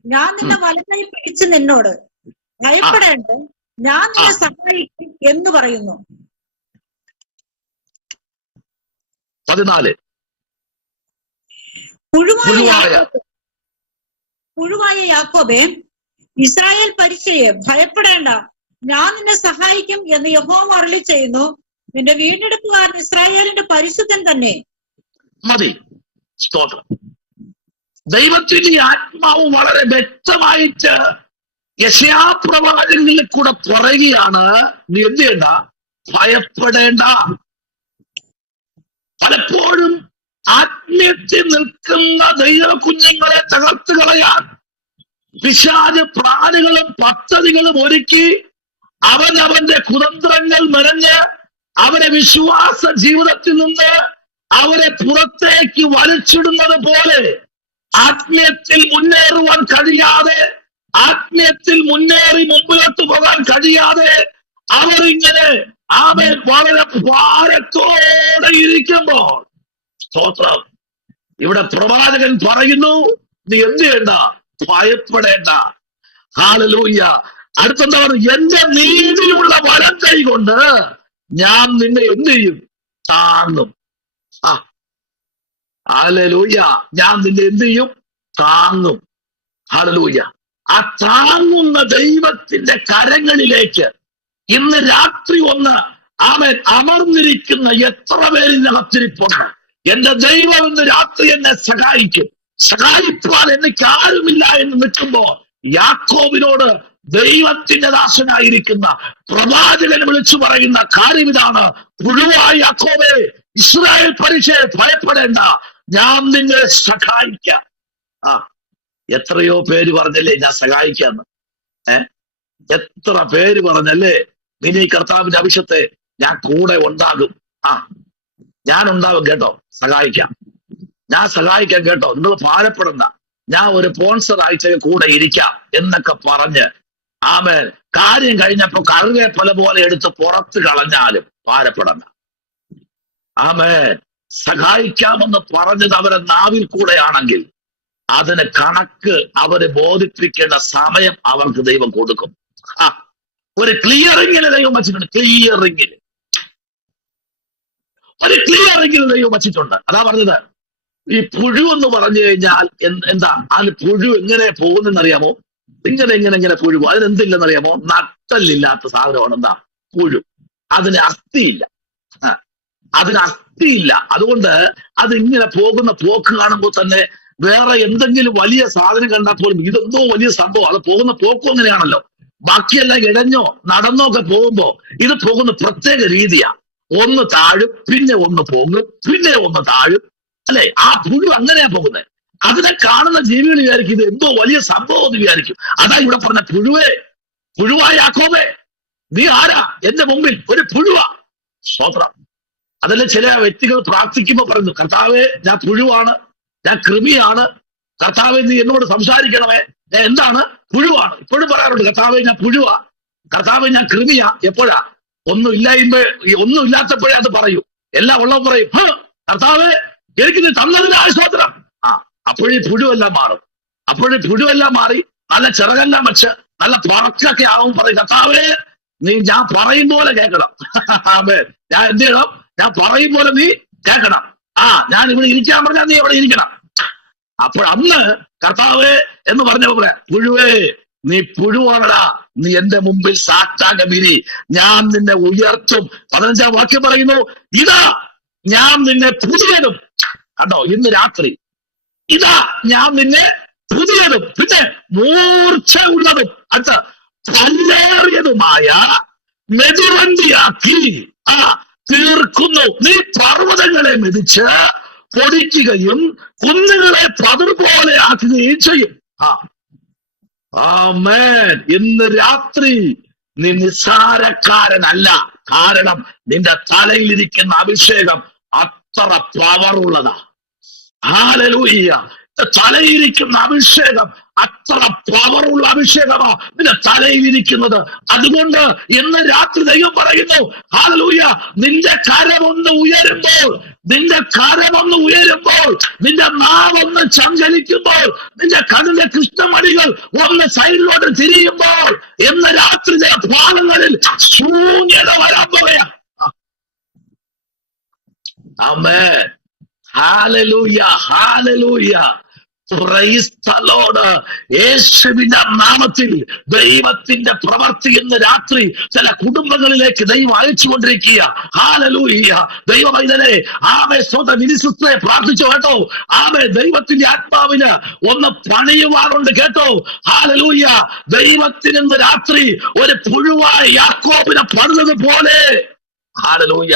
ഞാൻ നിന്നെ വലക്കൈ പിടിച്ച് നിന്നോട് ഭയപ്പെടേണ്ട, ഞാൻ നിന്നെ സഹായിക്കും എന്ന് പറയുന്നു. 14. പുഴുവായ യാക്കോബേ, ഇസ്രായേൽ പരിചയെ ഭയപ്പെടേണ്ട, ഞാൻ നിന്നെ സഹായിക്കും എന്ന് യഹോവ അരുളി ചെയ്യുന്നു. നിന്റെ വീണ്ടെടുപ്പുകാരൻ ഇസ്രായേലിന്റെ പരിശുദ്ധൻ തന്നെ. മതി. സ്തോത്രം. ദൈവത്തിന്റെ ആത്മാവ് വളരെ വ്യക്തമായിട്ട് യെശയ്യാപ്രവാചകനിൽ കൂടെ പറയുകയാണ്, നീ എന്ത് ചെയ്യണ്ട, ഭയപ്പെടേണ്ട. പലപ്പോഴും ആത്മീയത്തിൽ നിൽക്കുന്ന ദൈവ കുഞ്ഞുങ്ങളെ തകർത്ത് കളയാൻ പിശാച് പ്ലാനുകളും പദ്ധതികളും ഒരുക്കി അവനവന്റെ കുതന്ത്രങ്ങൾ മെനഞ്ഞ് അവരെ വിശ്വാസ ജീവിതത്തിൽ നിന്ന് അവരെ പുറത്തേക്ക് വലിച്ചിടുന്നത് പോലെ ആത്മീയത്തിൽ മുന്നേറുവാൻ കഴിയാതെ, ആത്മീയത്തിൽ മുന്നേറി മുമ്പിലോട്ട് പോകാൻ കഴിയാതെ അവരിങ്ങനെ വളരെ ഭാരത്തോടെ ഇരിക്കുമ്പോൾ, സ്തോത്രം, ഇവിടെ പ്രവാചകൻ പറയുന്നു, നീ എന്ത് ചെയ്യണ്ട, ഭയപ്പെടേണ്ട. ഹല്ലേലൂയ. അടുത്തെന്താ പറയുക? എന്റെ നീതിയുള്ള വലം കൈ കൊണ്ട് ഞാൻ നിന്നെ എന്ത് ചെയ്യും, താങ്ങും. ഹല്ലേലൂയ. ഞാൻ നിന്നെ എന്ത് ചെയ്യും, താങ്ങും. ഹല്ലേലൂയ. ആ താങ്ങുന്ന ദൈവത്തിന്റെ കരങ്ങളിലേക്ക് ഇന്ന് രാത്രി ഒന്ന് അമർന്നിരിക്കുന്ന എത്ര പേരിനകത്തിരിപ്പുണ്ട്. എന്റെ ദൈവം ഇന്ന് രാത്രി എന്നെ സഹായിക്കും, സഹായിപ്പാൻ എനിക്ക് ആരുമില്ല എന്ന് നിൽക്കുമ്പോ യാക്കോബിനോട് ദൈവത്തിന്റെ ദാസനായിരിക്കുന്ന പ്രവാചകൻ വിളിച്ചു പറയുന്ന കാര്യം ഇതാണ്: പുഴുവായ യാക്കോബേ, ഇസ്രായേൽ പരിചയെ ഭയപ്പെടേണ്ട, ഞാൻ നിന്നെ സഹായിക്കാം. എത്രയോ പേര് പറഞ്ഞല്ലേ ഞാൻ സഹായിക്കാന്ന്. എത്ര പേര് പറഞ്ഞല്ലേ, നിന്നെ കർത്താവിന്റെ അഭിഷത്തെ ഞാൻ കൂടെ ഉണ്ടാകും. ഞാൻ ഉണ്ടാകും കേട്ടോ, സഹായിക്കാം, ഞാൻ സഹായിക്കാം കേട്ടോ, നിങ്ങൾ ഭാരപ്പെടണ്ട, ഞാൻ ഒരു സ്പോൺസർ ആഴ്ച കൂടെ ഇരിക്കാം എന്നൊക്കെ പറഞ്ഞ് കാര്യം കഴിഞ്ഞപ്പോ കറുവേപ്പല പോലെ എടുത്ത് പുറത്ത് കളഞ്ഞാലും ഭാരപ്പെടണ്ട. സഹായിക്കാമെന്ന് പറഞ്ഞത് അവരെ നാവിൽ കൂടെയാണെങ്കിൽ അതിന് കണക്ക് അവരെ ബോധിപ്പിക്കേണ്ട സമയം അവർക്ക് ദൈവം കൊടുക്കും. ഒരു ക്ലിയറിങ്ങിന് ദൈവം വച്ചിട്ടുണ്ട്. ഒരു ക്ലിയറിങ്ങിന് ദൈവം വച്ചിട്ടുണ്ട്. അതാ പറഞ്ഞത്, ഈ പുഴു എന്ന് പറഞ്ഞു കഴിഞ്ഞാൽ എന്താ, അതിന് പുഴു എങ്ങനെ പോകുന്നറിയാമോ? ഇങ്ങനെ പുഴു. അതിനെന്തില്ലെന്നറിയാമോ? നട്ടല്ലില്ലാത്ത സാധനമാണ് എന്താ, പുഴു. അതിന് അസ്ഥിയില്ല. അതുകൊണ്ട് അതിങ്ങനെ പോകുന്ന പോക്ക് കാണുമ്പോൾ തന്നെ വേറെ എന്തെങ്കിലും വലിയ സാധനം കണ്ടാൽ പോലും ഇതെന്തോ വലിയ സംഭവം. അത് പോകുന്ന പോക്കും അങ്ങനെയാണല്ലോ. ബാക്കിയെല്ലാം ഇഴഞ്ഞോ നടന്നോ ഒക്കെ പോകുമ്പോ ഇത് പോകുന്ന പ്രത്യേക രീതിയാ. ഒന്ന് താഴും, പിന്നെ ഒന്ന് പോകും, പിന്നെ ഒന്ന് താഴും, അല്ലെ? ആ പുഴു അങ്ങനെയാ പോകുന്നത്. അതിനെ കാണുന്ന ജീവികൾ വിചാരിക്കും ഇത് എന്തോ വലിയ സംഭവം എന്ന് വിചാരിക്കും. അതാ ഇവിടെ പറഞ്ഞ പുഴുവായ യാക്കോബേ, നീ ആരാ? എന്റെ മുമ്പിൽ ഒരു പുഴുവാ. സ്തോത്രം. അതല്ലേ ചില വ്യക്തികൾ പ്രാർത്ഥിക്കുമ്പോ പറയുന്നു, കർത്താവേ ഞാൻ പുഴുവാണ്, ഞാൻ കൃമിയാണ്, കർത്താവെ നീ എന്നോട് സംസാരിക്കണമേ. ഞാൻ എന്താണ്? പുഴുവാണ്. ഇപ്പോഴും പറയാറുണ്ട്, കർത്താവെ ഞാൻ പുഴുവാ, കർത്താവെ ഞാൻ കൃമിയാ. എപ്പോഴാ? ഒന്നും ഇല്ലാത്തപ്പോഴേ അത് പറയൂ. എല്ലാം ഉള്ളവർ പറയും, കർത്താവെ എനിക്ക് നീ തന്നതിനായ സ്തോത്രം. അപ്പോഴേ പുഴുവെല്ലാം മാറും. പുഴുവെല്ലാം മാറി നല്ല ചിറകെല്ലാം വെച്ച് നല്ല പറക്കൊക്കെ ആവും. പറയും, കർത്താവേ നീ ഞാൻ പറയും പോലെ കേൾക്കണം. ഞാൻ എന്ത് ചെയ്യണം? ഞാൻ പറയും പോലെ നീ കേൾക്കണം. ഞാൻ ഇവിടെ ഇരിക്കാൻ പറഞ്ഞാൽ നീ ഇവിടെ ഇരിക്കണം. അപ്പോൾ അന്ന് കർത്താവേ എന്ന് പറഞ്ഞപ്പോ പറയാം, പുഴുവേ നീ പുഴുവാണടാ, നീ എന്റെ മുമ്പിൽ സാഷ്ടാംഗമിരി, ഞാൻ നിന്നെ ഉയർത്തും. 15-ാം വാക്യം പറയുന്നു, ഇതാ ഞാൻ നിന്നെ പുതിയതും. കണ്ടോ, ഇന്ന് രാത്രി ഇതാ ഞാൻ നിന്നെ പുതിയതും പിന്നെ മൂർച്ച ഉള്ളതും അടുത്ത പല്ലേറിയതുമായ മെതിവണ്ടിയാക്കി തീർക്കുന്നു. നീ പർവ്വതങ്ങളെ മെതിച്ച് പൊടിക്കുകയും കുന്നുകളെ പതിർ പോലെ ആക്കുകയും ചെയ്യും. ആമേൻ. ഇന്ന് രാത്രി നീ നിസ്സാരക്കാരനല്ല. കാരണം നിന്റെ തലയിലിരിക്കുന്ന അഭിഷേകം അത്ര പവറുള്ളതാ. ഹല്ലേലൂയ. തലയിരിക്കുന്ന അഭിഷേകം അത്ര പവറുള്ള അഭിഷേകമാ നിന്റെ തലയിലിരിക്കുന്നത്. അതുകൊണ്ട് ഇന്ന് രാത്രി ദൈവം പറയുന്നു, ഹല്ലേലൂയ, നിന്റെ കരമൊന്ന് ഉയരുമ്പോൾ, നിന്റെ കരമൊന്ന് ഉയരുമ്പോൾ, നിന്റെ നാവൊന്ന് ചഞ്ചലിക്കുമ്പോൾ, നിന്റെ കണ്ണിന്റെ കൃഷ്ണമണികൾ ഒന്ന് സൈഡിലോട്ട് തിരിയുമ്പോൾ, ഇന്ന് രാത്രി ഭാഗങ്ങളിൽ ശൂന്യത വരാൻ പോവുകയാ. ആമേൻ. ഹല്ലേലൂയ, ഹല്ലേലൂയ. Praise the lord. യേശുവിന്റെ നാമത്തിൽ ദൈവത്തിന്റെ പ്രവൃത്തി ഇന്ന് രാത്രി ചില കുടുംബങ്ങളിലേക്ക് ദൈവം അയച്ചുകൊണ്ടിരിക്കുക. ഹല്ലേലൂയ. ദൈവമൈതലേ, ആമേ സ്വന്തം മിനിസിസ്റ്ററെ പ്രാർത്ഥിച്ചു കേട്ടോ. ആമേ ദൈവത്തിന്റെ ആത്മാവിന് ഒന്ന് പണിയുവാറുണ്ട് കേട്ടോ. ഹല്ലേലൂയ. ദൈവത്തിന് ഇന്ന് രാത്രി ഒരു പുഴുവായ യാക്കോബിനെ പണിതത് പോലെ. ഹല്ലേലൂയ.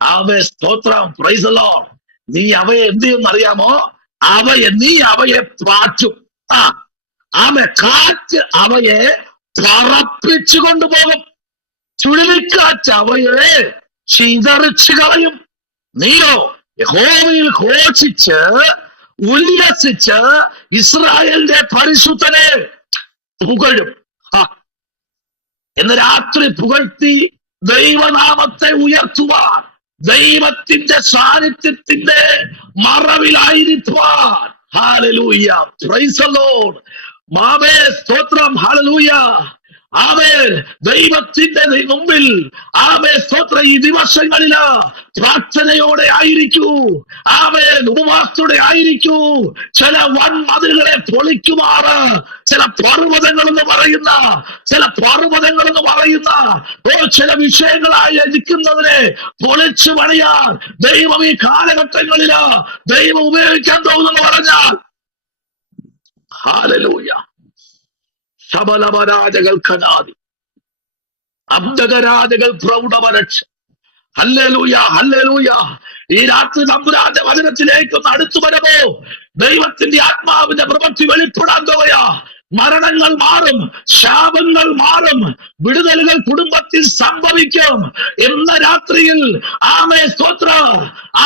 ആമേ സ്തോത്രം. Praise the Lord. നീ അവയെ എന്ത് ചെയ്യുമെന്ന് അറിയാമോ? നീ അവയെ പാറ്റും. ആമേ കാറ്റ് അവയെ പറപ്പിച്ചു കൊണ്ടുപോകും. ചുഴലിക്കാറ്റ് അവയെ ചിതറിച്ചു കളയും. നീയോ യഹോവയിൽ ഘോഷിച്ച് ഉല്ലസിച്ച് ഇസ്രായേലിന്റെ പരിശുദ്ധനെ പുകഴും. ഇന്ന് രാത്രി പുകഴ്ത്തി ദൈവനാമത്തെ ഉയർത്തുവാൻ, ദൈവത്തിന്റെ സാന്നിധ്യത്തിന്റെ മറവിലായിരിക്കാൻ. ഹല്ലേലൂയ. Praise the lord. ആമേൻ. സ്തോത്രം. ഹല്ലേലൂയ. ആമേൻ. ദൈവത്തിന്റെ മുമ്പിൽ ആമേൻ സ്തോത്രം ഈ ദിവസങ്ങളില് പ്രാർത്ഥനയോടെ ആയിരിക്കൂ. ആമേൻ. ഉപവാസത്തോടെ ആയിരിക്കൂ. ചില വൻമതിലുകളെ പൊളിക്കുമാറ് ചില പർവ്വതങ്ങളെന്ന് പറയുന്ന ചില വിഷയങ്ങളായി ഇരിക്കുന്നതിനെ പൊളിച്ചു പണിയാൻ ദൈവം ഈ കാലഘട്ടങ്ങളില് ദൈവം ഉപയോഗിക്കാൻ തോന്നുന്നു പറഞ്ഞാൽ, ഹല്ലേലൂയ, ശബലപരാജകൾ ഖനാദി അബ്ദകരാജകൾ പ്രൗഢപരക്ഷ. ഹല്ലേലൂയ, ഹല്ലേലൂയ. ഈ രാത്രി തമ്പുരാന്റെ വചനത്തിലേക്കൊന്ന് അടുത്തു വരുമ്പോ ദൈവത്തിന്റെ ആത്മാവിന്റെ പ്രവൃത്തി വെളിപ്പെടാൻ പോവുകയാ. മരണങ്ങൾ മാറും, ശാപങ്ങൾ മാറും, വിടുതലുകൾ കുടുംബത്തിൽ സംഭവിക്കും. ഇന്ന രാത്രിയിൽ ആമേ സ്തോത്ര,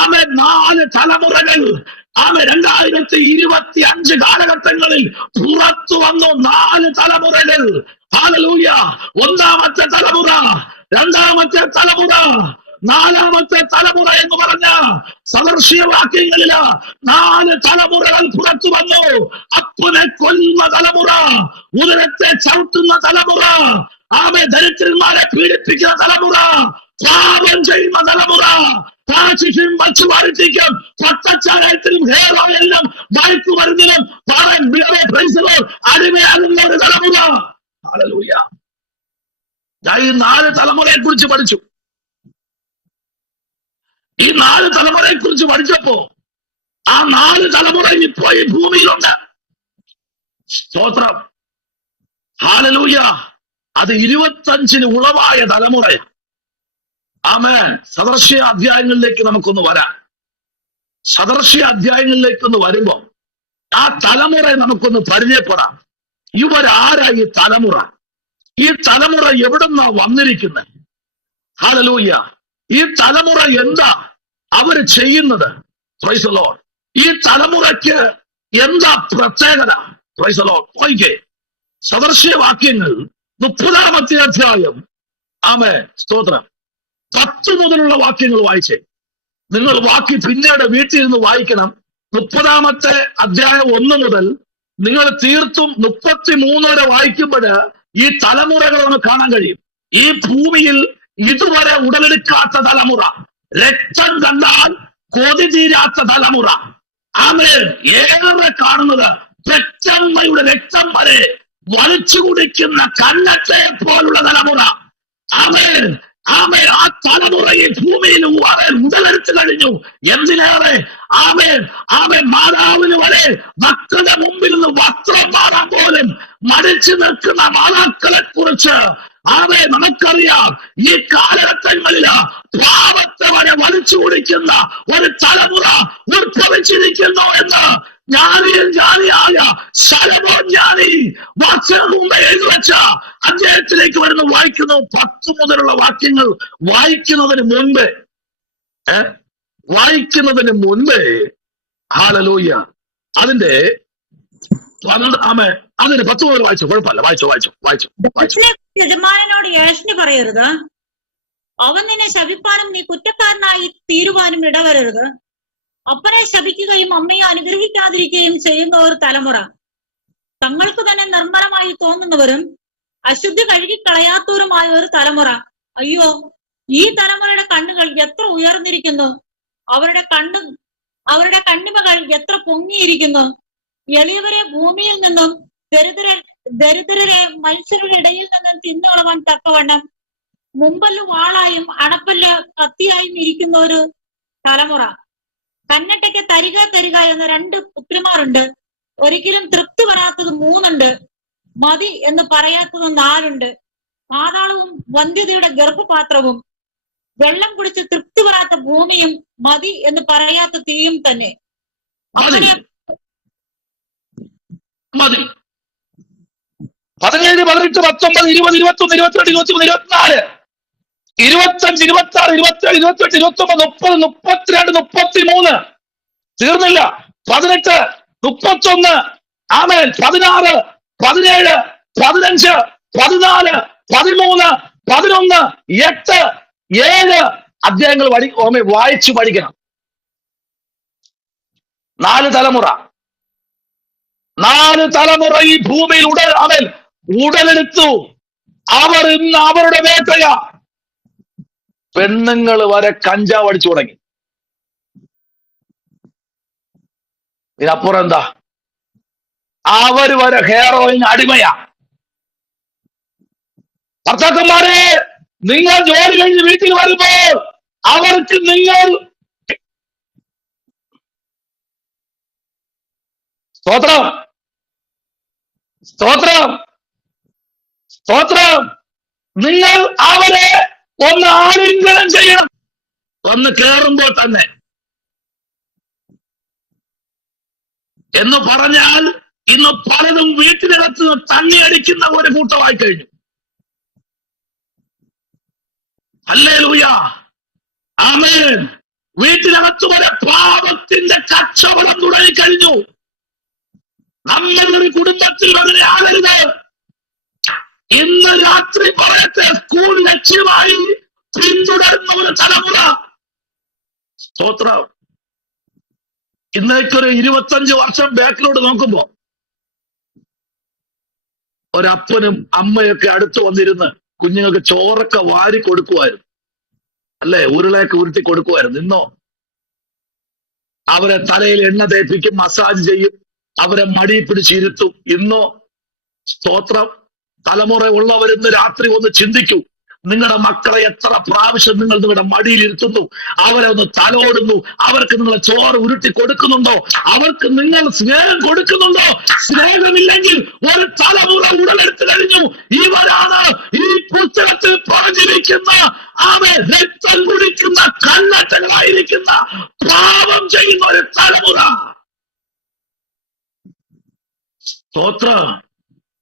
ആമേ 4 തലമുറകൾ 2025 കാലഘട്ടങ്ങളിൽ പുറത്തു വന്നു. 4 തലമുറകൾ. ഹല്ലേലൂയ. 1ാമത്തെ തലമുറ, 2ാമത്തെ തലമുറ, 4ാമത്തെ തലമുറ എന്ന് പറഞ്ഞ സദർശീയവാക്യങ്ങളില് 4 തലമുറകൾ പുറത്തു വന്നു. അപ്പനെ കൊല്ലുന്ന തലമുറ, ഉദരത്തെ ചവിട്ടുന്ന തലമുറ, ആമേ ദരിദ്രന്മാരെ പീഡിപ്പിക്കുന്ന തലമുറ, പാപം ചെയ്യുന്ന തലമുറ, കാശിക്കും വച്ചുവാഴ്ചയ്ക്കും പച്ചച്ചാരത്തിനും ഹേറോയിലും മയക്കുമരുന്നിനും അടിമയാകുന്ന ഒരു തലമുറ. ഹല്ലേലൂയ. ഞാൻ ഈ 4 തലമുറയെ കുറിച്ച് പഠിച്ചു. ഈ 4 തലമുറയെ കുറിച്ച് പഠിച്ചപ്പോ ആ 4 തലമുറ ഇപ്പോ ഈ ഭൂമിയിലുണ്ട്. സ്തോത്രം. ഹല്ലേലൂയ. അത് 25 ഉളവായ തലമുറയാണ്. ആമേൻ. സദർശയ അധ്യായങ്ങളിലേക്ക് നമുക്കൊന്ന് വരാം. സദർശയ അധ്യായങ്ങളിലേക്കൊന്ന് വരുമ്പോ ആ തലമുറയെ നമുക്കൊന്ന് പരിചയപ്പെടാം. ഇവരാരാ ഈ തലമുറ? ഈ തലമുറ എവിടുന്നാ വന്നിരിക്കുന്നത്? ഹല്ലേലൂയ. ഈ തലമുറ എന്താ അവര് ചെയ്യുന്നത്? Price the Lord. ഈ തലമുറയ്ക്ക് എന്താ പ്രത്യേകത? Price the Lord. നോക്കിക്കേ, സദർശയവാക്യങ്ങൾ 30ാമത്തെ അധ്യായം. ആമേൻ. സ്തോത്രം. 10 മുതലുള്ള വാക്യങ്ങൾ വായിച്ചേ. നിങ്ങൾ വാക്യം പിന്നീട് വീട്ടിൽ നിന്ന് വായിക്കണം. 30ാമത്തെ അധ്യായം 1 മുതൽ നിങ്ങൾ തീർത്തും 33 വരെ വായിക്കുമ്പോൾ ഈ തലമുറകളൊന്ന് കാണാൻ കഴിയും. ഈ ഭൂമിയിൽ ഇതുവരെ ഉടലെടുക്കാത്ത തലമുറ, രക്തം കണ്ടാൽ കൊതി തീരാത്ത തലമുറ. ആമേൻ. ഏറെ കാണുന്നത് പെറ്റമ്മയുടെ രക്തം വരെ വലിച്ചു കുടിക്കുന്ന കന്നത്തെ പോലുള്ള തലമുറ. ആമേൻ. ആമേൻ. ആ തലമുറ ഈ ഭൂമിയിൽ ഉടലെടുത്തു കഴിഞ്ഞു. എന്തിനേറെ ആമേൻ, ആമേൻ, മാതാവിന് വരെ മക്കളുടെ മുമ്പിൽ നിന്ന് മടിച്ചു നിൽക്കുന്ന മാതാക്കളെ കുറിച്ച് നമുക്കറിയാം. ഈ കാലഘട്ടങ്ങളില് പാപത്തെ വരെ വലിച്ചു കുടിക്കുന്ന ഒരു തലമുറ ഉത്ഭവിച്ചിരിക്കുന്നു എന്ന് ജ്ഞാനിയായ ശലോമോൻ ജ്ഞാനി വർഷങ്ങൾക്ക് മുമ്പ് എഴുതി വെച്ച അധ്യായത്തിലേക്ക് വരുന്ന വായിക്കുന്നു. 10 മുതലുള്ള വാക്യങ്ങൾ വായിക്കുന്നതിന് മുൻപേ ഹല്ലേലൂയ അതിന്റെ 10 മുതൽ വായിച്ചു. കുഴപ്പമില്ല, വായിച്ചു. യജമാനനോട് ഏഷണി പറയരുത്, അവൻ നിന്നെ ശപിപ്പാനും നീ കുറ്റക്കാരനായി തീരുവാനും ഇടവരരുത്. അപ്പനെ ശപിക്കുകയും അമ്മയെ അനുഗ്രഹിക്കാതിരിക്കുകയും ചെയ്യുന്ന ഒരു തലമുറ, തങ്ങൾക്ക് തന്നെ നിർമ്മലമായി തോന്നുന്നവരും അശുദ്ധി കഴുകിക്കളയാത്തവരുമായ ഒരു തലമുറ. അയ്യോ, ഈ തലമുറയുടെ കണ്ണുകൾ എത്ര ഉയർന്നിരിക്കുന്നു, അവരുടെ കണ്ണിമകൾ എത്ര പൊങ്ങിയിരിക്കുന്നു. എളിയവരെ ഭൂമിയിൽ നിന്നും ദരിദ്രരെ മനുഷ്യരുടെ ഇടയിൽ നിന്നും തിന്നുകളവാൻ തക്കവണ്ണം മുമ്പല് വാളായും അണപ്പല്ല് കത്തിയായും ഇരിക്കുന്ന ഒരു തലമുറ. കന്നട്ടയ്ക്ക് തരിക എന്ന 2 പുത്രിമാരുണ്ട്, ഒരിക്കലും തൃപ്തി വരാത്തത് 3 ഉണ്ട്, മതി എന്ന് പറയാത്തത് 4 ഉണ്ട്. പാതാളവും വന്ധ്യതയുടെ ഗർഭപാത്രവും വെള്ളം കുടിച്ച് തൃപ്തി വരാത്ത ഭൂമിയും മതി എന്ന് പറയാത്ത തീയും തന്നെ. അങ്ങനെ 17, 18, 19, 20, 21, 22, 23, 24, 25, 26, 27, 28, 29, 30, 32, 33 തീർന്നില്ല. 18, 31, ആമേൻ, 16, 17, 15, 14, 13, 11, 8, 7 അധ്യായങ്ങൾ വായിച്ചു പഠിക്കണം. 4 തലമുറ ഈ ഭൂമിയിൽ ഉടലെടുത്തു. അവർ ഇന്ന് അവരുടെ വേട്ടയാ. പെണ്ണുങ്ങൾ വരെ കഞ്ചാവ് അടിച്ചു തുടങ്ങി. ഇതിനപ്പുറം എന്താ? അവർ വരെ ഹെയറോയിൻ അടിമയാ. ഭർത്താക്കന്മാരെ, നിങ്ങൾ ജോലി കഴിഞ്ഞ് വീട്ടിൽ വരുമ്പോൾ അവർക്ക് നിങ്ങൾ സ്തോത്രം നിങ്ങൾ അവരെ ഒന്ന് ആലിംഗനം ചെയ്യണം. ഒന്ന് കേറുമ്പോൾ തന്നെ എന്ന് പറഞ്ഞാൽ ഇന്ന് പലതും വീട്ടിനകത്ത് തങ്ങിയടിക്കുന്ന ഒരു കൂട്ടമായി കഴിഞ്ഞു. ഹല്ലേലൂയ, ആമേൻ. വീട്ടിനകത്ത് വരെ പാപത്തിന്റെ കച്ചവടം തുടങ്ങിക്കഴിഞ്ഞു. നമ്മളുടെ കുടുംബത്തിൽ അതിനെ ആകരുത്. ഇന്ന് രാത്രി പറയട്ടെ, സ്കൂൾ ലക്ഷ്യമായി പിന്തുടരുന്ന ഒരു തലമുറ. സ്തോത്രം. ഇന്നേക്കൊരു 25 വർഷം ബാക്കിലോട്ട് നോക്കുമ്പോ ഒരപ്പനും അമ്മയൊക്കെ അടുത്ത് വന്നിരുന്ന് കുഞ്ഞുങ്ങൾക്ക് ചോറൊക്കെ വാരി കൊടുക്കുമായിരുന്നു, അല്ലെ? ഉരുളയൊക്കെ ഉരുട്ടി കൊടുക്കുമായിരുന്നു. ഇന്നോ അവരെ തലയിൽ എണ്ണ തേപ്പിക്കും, മസാജ് ചെയ്യും, അവരെ മടി പിടിച്ചിരുത്തും. ഇന്നോ സ്തോത്രം, തലമുറ ഉള്ളവരിന്ന് രാത്രി ഒന്ന് ചിന്തിക്കൂ. നിങ്ങളുടെ മക്കളെ എത്ര പ്രാവശ്യം നിങ്ങൾ നിങ്ങളുടെ മടിയിൽ ഇരുത്തുന്നു, അവരെ ഒന്ന് തലോടുന്നു, അവർക്ക് നിങ്ങൾ ചോറ് ഉരുട്ടി കൊടുക്കുന്നുണ്ടോ? അവർക്ക് നിങ്ങൾ സ്നേഹം കൊടുക്കുന്നുണ്ടോ? സ്നേഹമില്ലെങ്കിൽ ഒരു തലമുറ ഉടലെടുത്തു കഴിഞ്ഞു. ഇവരാണ് ഈ പുസ്തകത്തിൽ പറഞ്ഞിരിക്കുന്ന രക്തം കുടിക്കുന്ന കണ്ണട്ടകളായിരിക്കുന്ന പാപം ചെയ്യുന്ന ഒരു തലമുറ. സ്തോത്രം.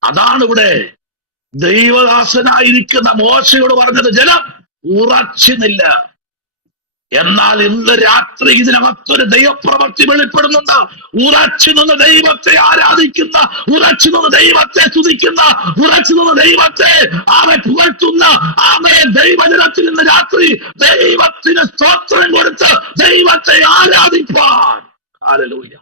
അതാണ് ഇവിടെ ദൈവദാസനായിരിക്കുന്ന മോശയോട് പറഞ്ഞത്. ജനം ഉറച്ചുന്നില്ല. എന്നാൽ ഇന്ന് രാത്രി ഇതിനകത്തൊരു ദൈവപ്രവൃത്തി വെളിപ്പെടുന്നുണ്ട്. ഉറച്ചു നിന്ന് ദൈവത്തെ ആരാധിക്കുന്ന, ഉറച്ചു നിന്ന് ദൈവത്തെ സ്തുതിക്കുന്ന, ഉറച്ചു നിന്ന് ദൈവത്തെ പുകഴ്ത്തുന്ന ദൈവജനത്തിൽ ഇന്ന് രാത്രി ദൈവത്തിന് സ്തോത്രം കൊടുത്ത് ദൈവത്തെ ആരാധിപ്പാൻ. ഹല്ലേലൂയ,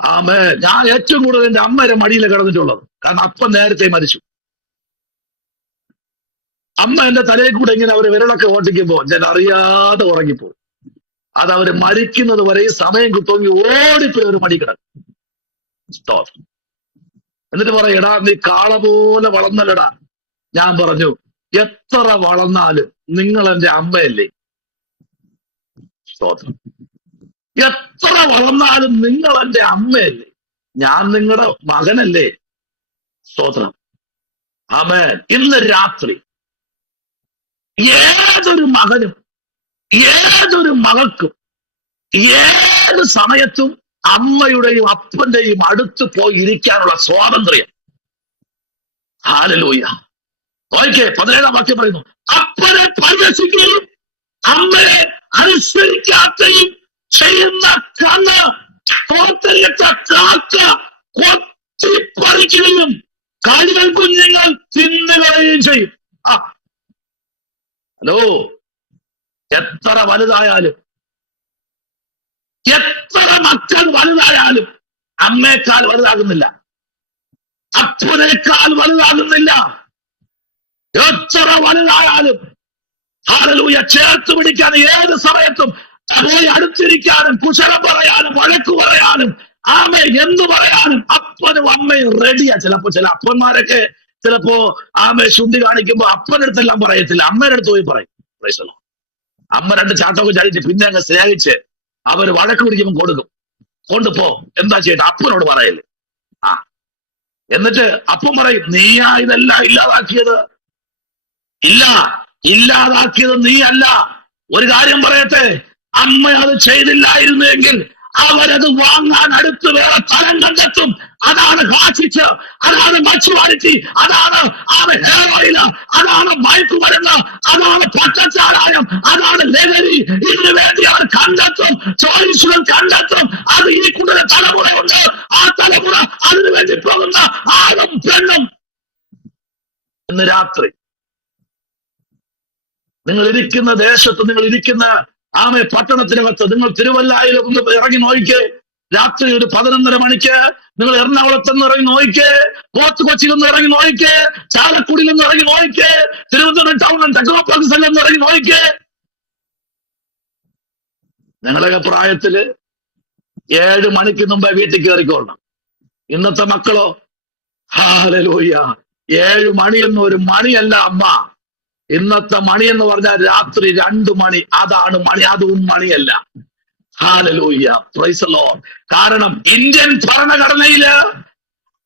ആമേൻ. ഞാൻ ഏറ്റവും കൂടുതൽ എന്റെ അമ്മയുടെ മടിയിൽ കിടന്നിട്ടുള്ളത്. കാരണം അപ്പം നേരത്തെ മരിച്ചു. അമ്മ എന്റെ തലയിൽ കൂടെ ഇങ്ങനെ അവര് വിരളൊക്കെ ഓട്ടിക്കുമ്പോ ഞാൻ അറിയാതെ ഉറങ്ങിപ്പോ. അത് അവര് മരിക്കുന്നത് വരെ ഈ സമയം കിട്ടുമെങ്കിൽ ഓടിപ്പോയി ഒരു മടി കിടക്കും. എന്നിട്ട് പറയും, എടാ നീ കാള പോലെ വളർന്നല്ലടാ. ഞാൻ പറഞ്ഞു, എത്ര വളർന്നാലും നിങ്ങൾ എന്റെ അമ്മയല്ലേ. സ്തോത്രം. എത്ര വളർന്നാലും നിങ്ങൾ എന്റെ അമ്മയല്ലേ. ഞാൻ നിങ്ങളുടെ മകനല്ലേ? സ്തോത്രം. ആമേൻ. ഇന്ന് രാത്രി ഏതൊരു മകനും ഏതൊരു മകൾക്കും ഏത് സമയത്തും അമ്മയുടെയും അപ്പന്റെയും അടുത്ത് പോയി ഇരിക്കാനുള്ള സ്വാതന്ത്ര്യം. ഹല്ലേലൂയ. ഓക്കെ, 17-ാം വാക്യം പറയുന്നു, അപ്പനെ പരിഹസിക്കുകയും അമ്മയെ അനുസരിക്കാത്തയും ചെയ്യുന്ന കണ്ണ് കോർത്തരിച്ച കാക്ക കൊത്തിപ്പറിക്കുകയും കാലികൾ കുഞ്ഞുങ്ങൾ തിന്നുകളയുകയും ചെയ്യും. ഹലോ, എത്ര വലുതായാലും എത്ര മക്കൾ വലുതായാലും അമ്മയേക്കാൾ വലുതാകുന്നില്ല, അപ്പനേക്കാൾ വലുതാകുന്നില്ല. എത്ര വലുതായാലും ഹല്ലേലൂയ ചേർത്ത് പിടിക്കാൻ ഏത് സമയത്തും പോയി അടുത്തിരിക്കാനും കുശലം പറയാനും വഴക്കു പറയാനും ആമേ എന്തു പറയാനും അപ്പനും അമ്മയും റെഡിയാ. ചില അപ്പന്മാരൊക്കെ ചിലപ്പോ ആമേ ശുദ്ധി കാണിക്കുമ്പോ അപ്പനടുത്തെല്ലാം പറയത്തില്ല, അമ്മയുടെ അടുത്ത് പോയി പറയും. അമ്മ 2 ചാട്ടമൊക്കെ ചാടിച്ച് പിന്നെ അങ്ങ് സ്നേഹിച്ച് അവര് വഴക്ക് പിടിക്കുമ്പോൾ കൊടുക്കും, കൊണ്ടുപോ, എന്താ ചെയ്യട്ടെ, അപ്പനോട് പറയല്ലേ. എന്നിട്ട് അപ്പം പറയും, നീയാ ഇതെല്ലാം ഇല്ലാതാക്കിയത്? ഇല്ല, ഇല്ലാതാക്കിയത് നീ അല്ല. ഒരു കാര്യം പറയട്ടെ, അമ്മ അത് ചെയ്തില്ലായിരുന്നെങ്കിൽ അവരത് വാങ്ങാൻ അടുത്ത് വേറെ തരം കണ്ടെത്തും. അതാണ് ഹാഷിച്ച്, അതാണ് മച്ചുവാരിറ്റി, അതാണ് ഹെയർ ഓയിൽ, അതാണ് മയക്കുമരുന്ന്, അതാണ് പച്ചച്ചാരായം, അതാണ് ലഹരി. ഇതിനു വേണ്ടി അവർ കണ്ടെത്തും, ചോയ്സുകൾ കണ്ടെത്തും. അത് ഇനി കൂടുതൽ തലമുറയുണ്ട്. ആ തലമുറ അതിനു വേണ്ടി പോകുന്ന ആളും പെണ്ണും. ഇന്ന് രാത്രി നിങ്ങൾ ഇരിക്കുന്ന ദേശത്ത്, നിങ്ങൾ ഇരിക്കുന്ന പട്ടണത്തിനകത്ത്, നിങ്ങൾ തിരുവല്ലയിൽ ഒന്ന് ഇറങ്ങി നോയിക്കേ. രാത്രി ഒരു 11:30 മണിക്ക് നിങ്ങൾ എറണാകുളത്ത് നിന്ന് ഇറങ്ങി നോയിക്കേ, പോർട്ട് കൊച്ചിയിൽ നിന്ന് ഇറങ്ങി നോയിക്കേ, ചാലക്കുടിയിൽ നിന്ന് ഇറങ്ങി നോയിക്കേ, തിരുവനന്തപുരം ടൗണിൽ ടെക്നോപാർക്കിൽ നിന്ന് ഇറങ്ങി നോയിക്കേ. നിങ്ങളൊക്കെ പ്രായത്തില് 7 മണിക്ക് മുമ്പേ വീട്ടിൽ കയറിക്കോളണം. ഇന്നത്തെ മക്കളോ, ഹല്ലേലൂയ, 7 മണിയൊന്നും ഒരു മണിയല്ല അമ്മ. ഇന്നത്തെ മണി എന്ന് പറഞ്ഞാൽ രാത്രി 2 മണി. അതാണ് മണി, അതും മണിയല്ല. ഹല്ലേലൂയ, പ്രൈസ് ദി ലോർഡ്. കാരണം ഇന്ത്യൻ ഭരണഘടനയില്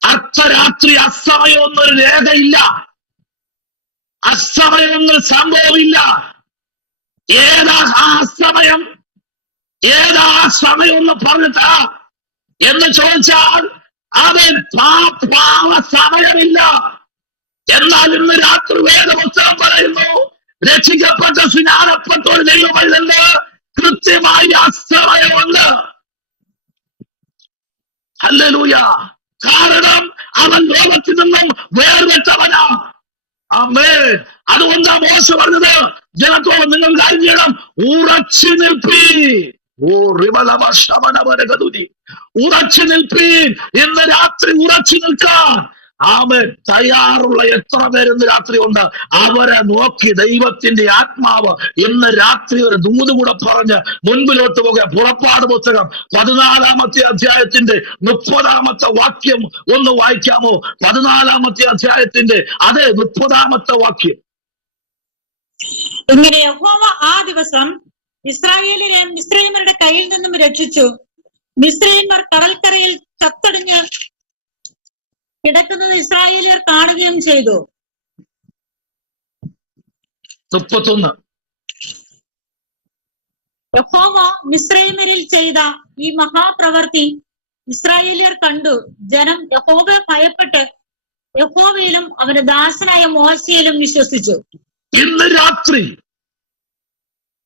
അർദ്ധരാത്രി അസമയം എന്നൊരു രേഖയില്ല, അസമയം എന്നൊരു സംഭവമില്ല. ഏതാ ആ സമയം, ഏതാ ആ സമയം എന്ന് പറഞ്ഞിട്ടാ എന്ന് ചോദിച്ചാൽ അത് പാവ സമയമില്ല. എന്നാൽ ഇന്ന് രാത്രി വേദപുസ്തകം പറയുന്നു, രക്ഷിക്കപ്പെട്ട സ്നാനപ്പെട്ട ഒരു ദൈവമല്ലെന്ന് കൃത്യമായി അസമയമുണ്ട്. ഹല്ലേലൂയ. കാരണം അവൻ ലോകത്തിൽ നിന്നും വേർപെട്ടവനാ. ആമേൻ. അതുകൊണ്ടാ മോശ പറഞ്ഞത് ജനത്തോട്, നിങ്ങൾ കാര്യം ചെയ്യണം, ഉറച്ചു നിൽപ്പീൻ. ഉറച്ചു നിൽപ്പീൻ. ഇന്ന് രാത്രി ഉറച്ചു നിൽക്കാൻ തയ്യാറുള്ള എത്ര പേരെന്ന് രാത്രി ഉണ്ട്. അവരെ നോക്കി ദൈവത്തിന്റെ ആത്മാവ് ഇന്ന് രാത്രി ഒരു ദൂത് കൂടെ പറഞ്ഞ് മുൻപിലോട്ട് പോകുക. പുറപ്പാട് പുസ്തകം 14-ാമത്തെ അധ്യായത്തിന്റെ 30-ാമത്തെ വാക്യം ഒന്ന് വായിക്കാമോ? 14-ാമത്തെ അധ്യായത്തിന്റെ 30-ാമത്തെ വാക്യം. ഇങ്ങനെ യഹോവ ആ ദിവസം ഇസ്രായേലിനെ മിസ്രയീമ്യരുടെ കയ്യിൽ നിന്നും രക്ഷിച്ചു. മിസ്രയീമ്യർ കടൽക്കരയിൽ ചത്തടിഞ്ഞ് കിടക്കുന്നത് ഇസ്രായേലിയർ കാണുകയും ചെയ്തു. 31. യഹോവ മിസ്രയീമ്യരിൽ ചെയ്ത ഈ മഹാപ്രവൃത്തി ഇസ്രായേലിയർ കണ്ടു. ജനം യഹോവയെ ഭയപ്പെട്ട് യഹോവയിലും അവന്റെ ദാസനായ മോശയിലും വിശ്വസിച്ചു. ഇന്ന് രാത്രി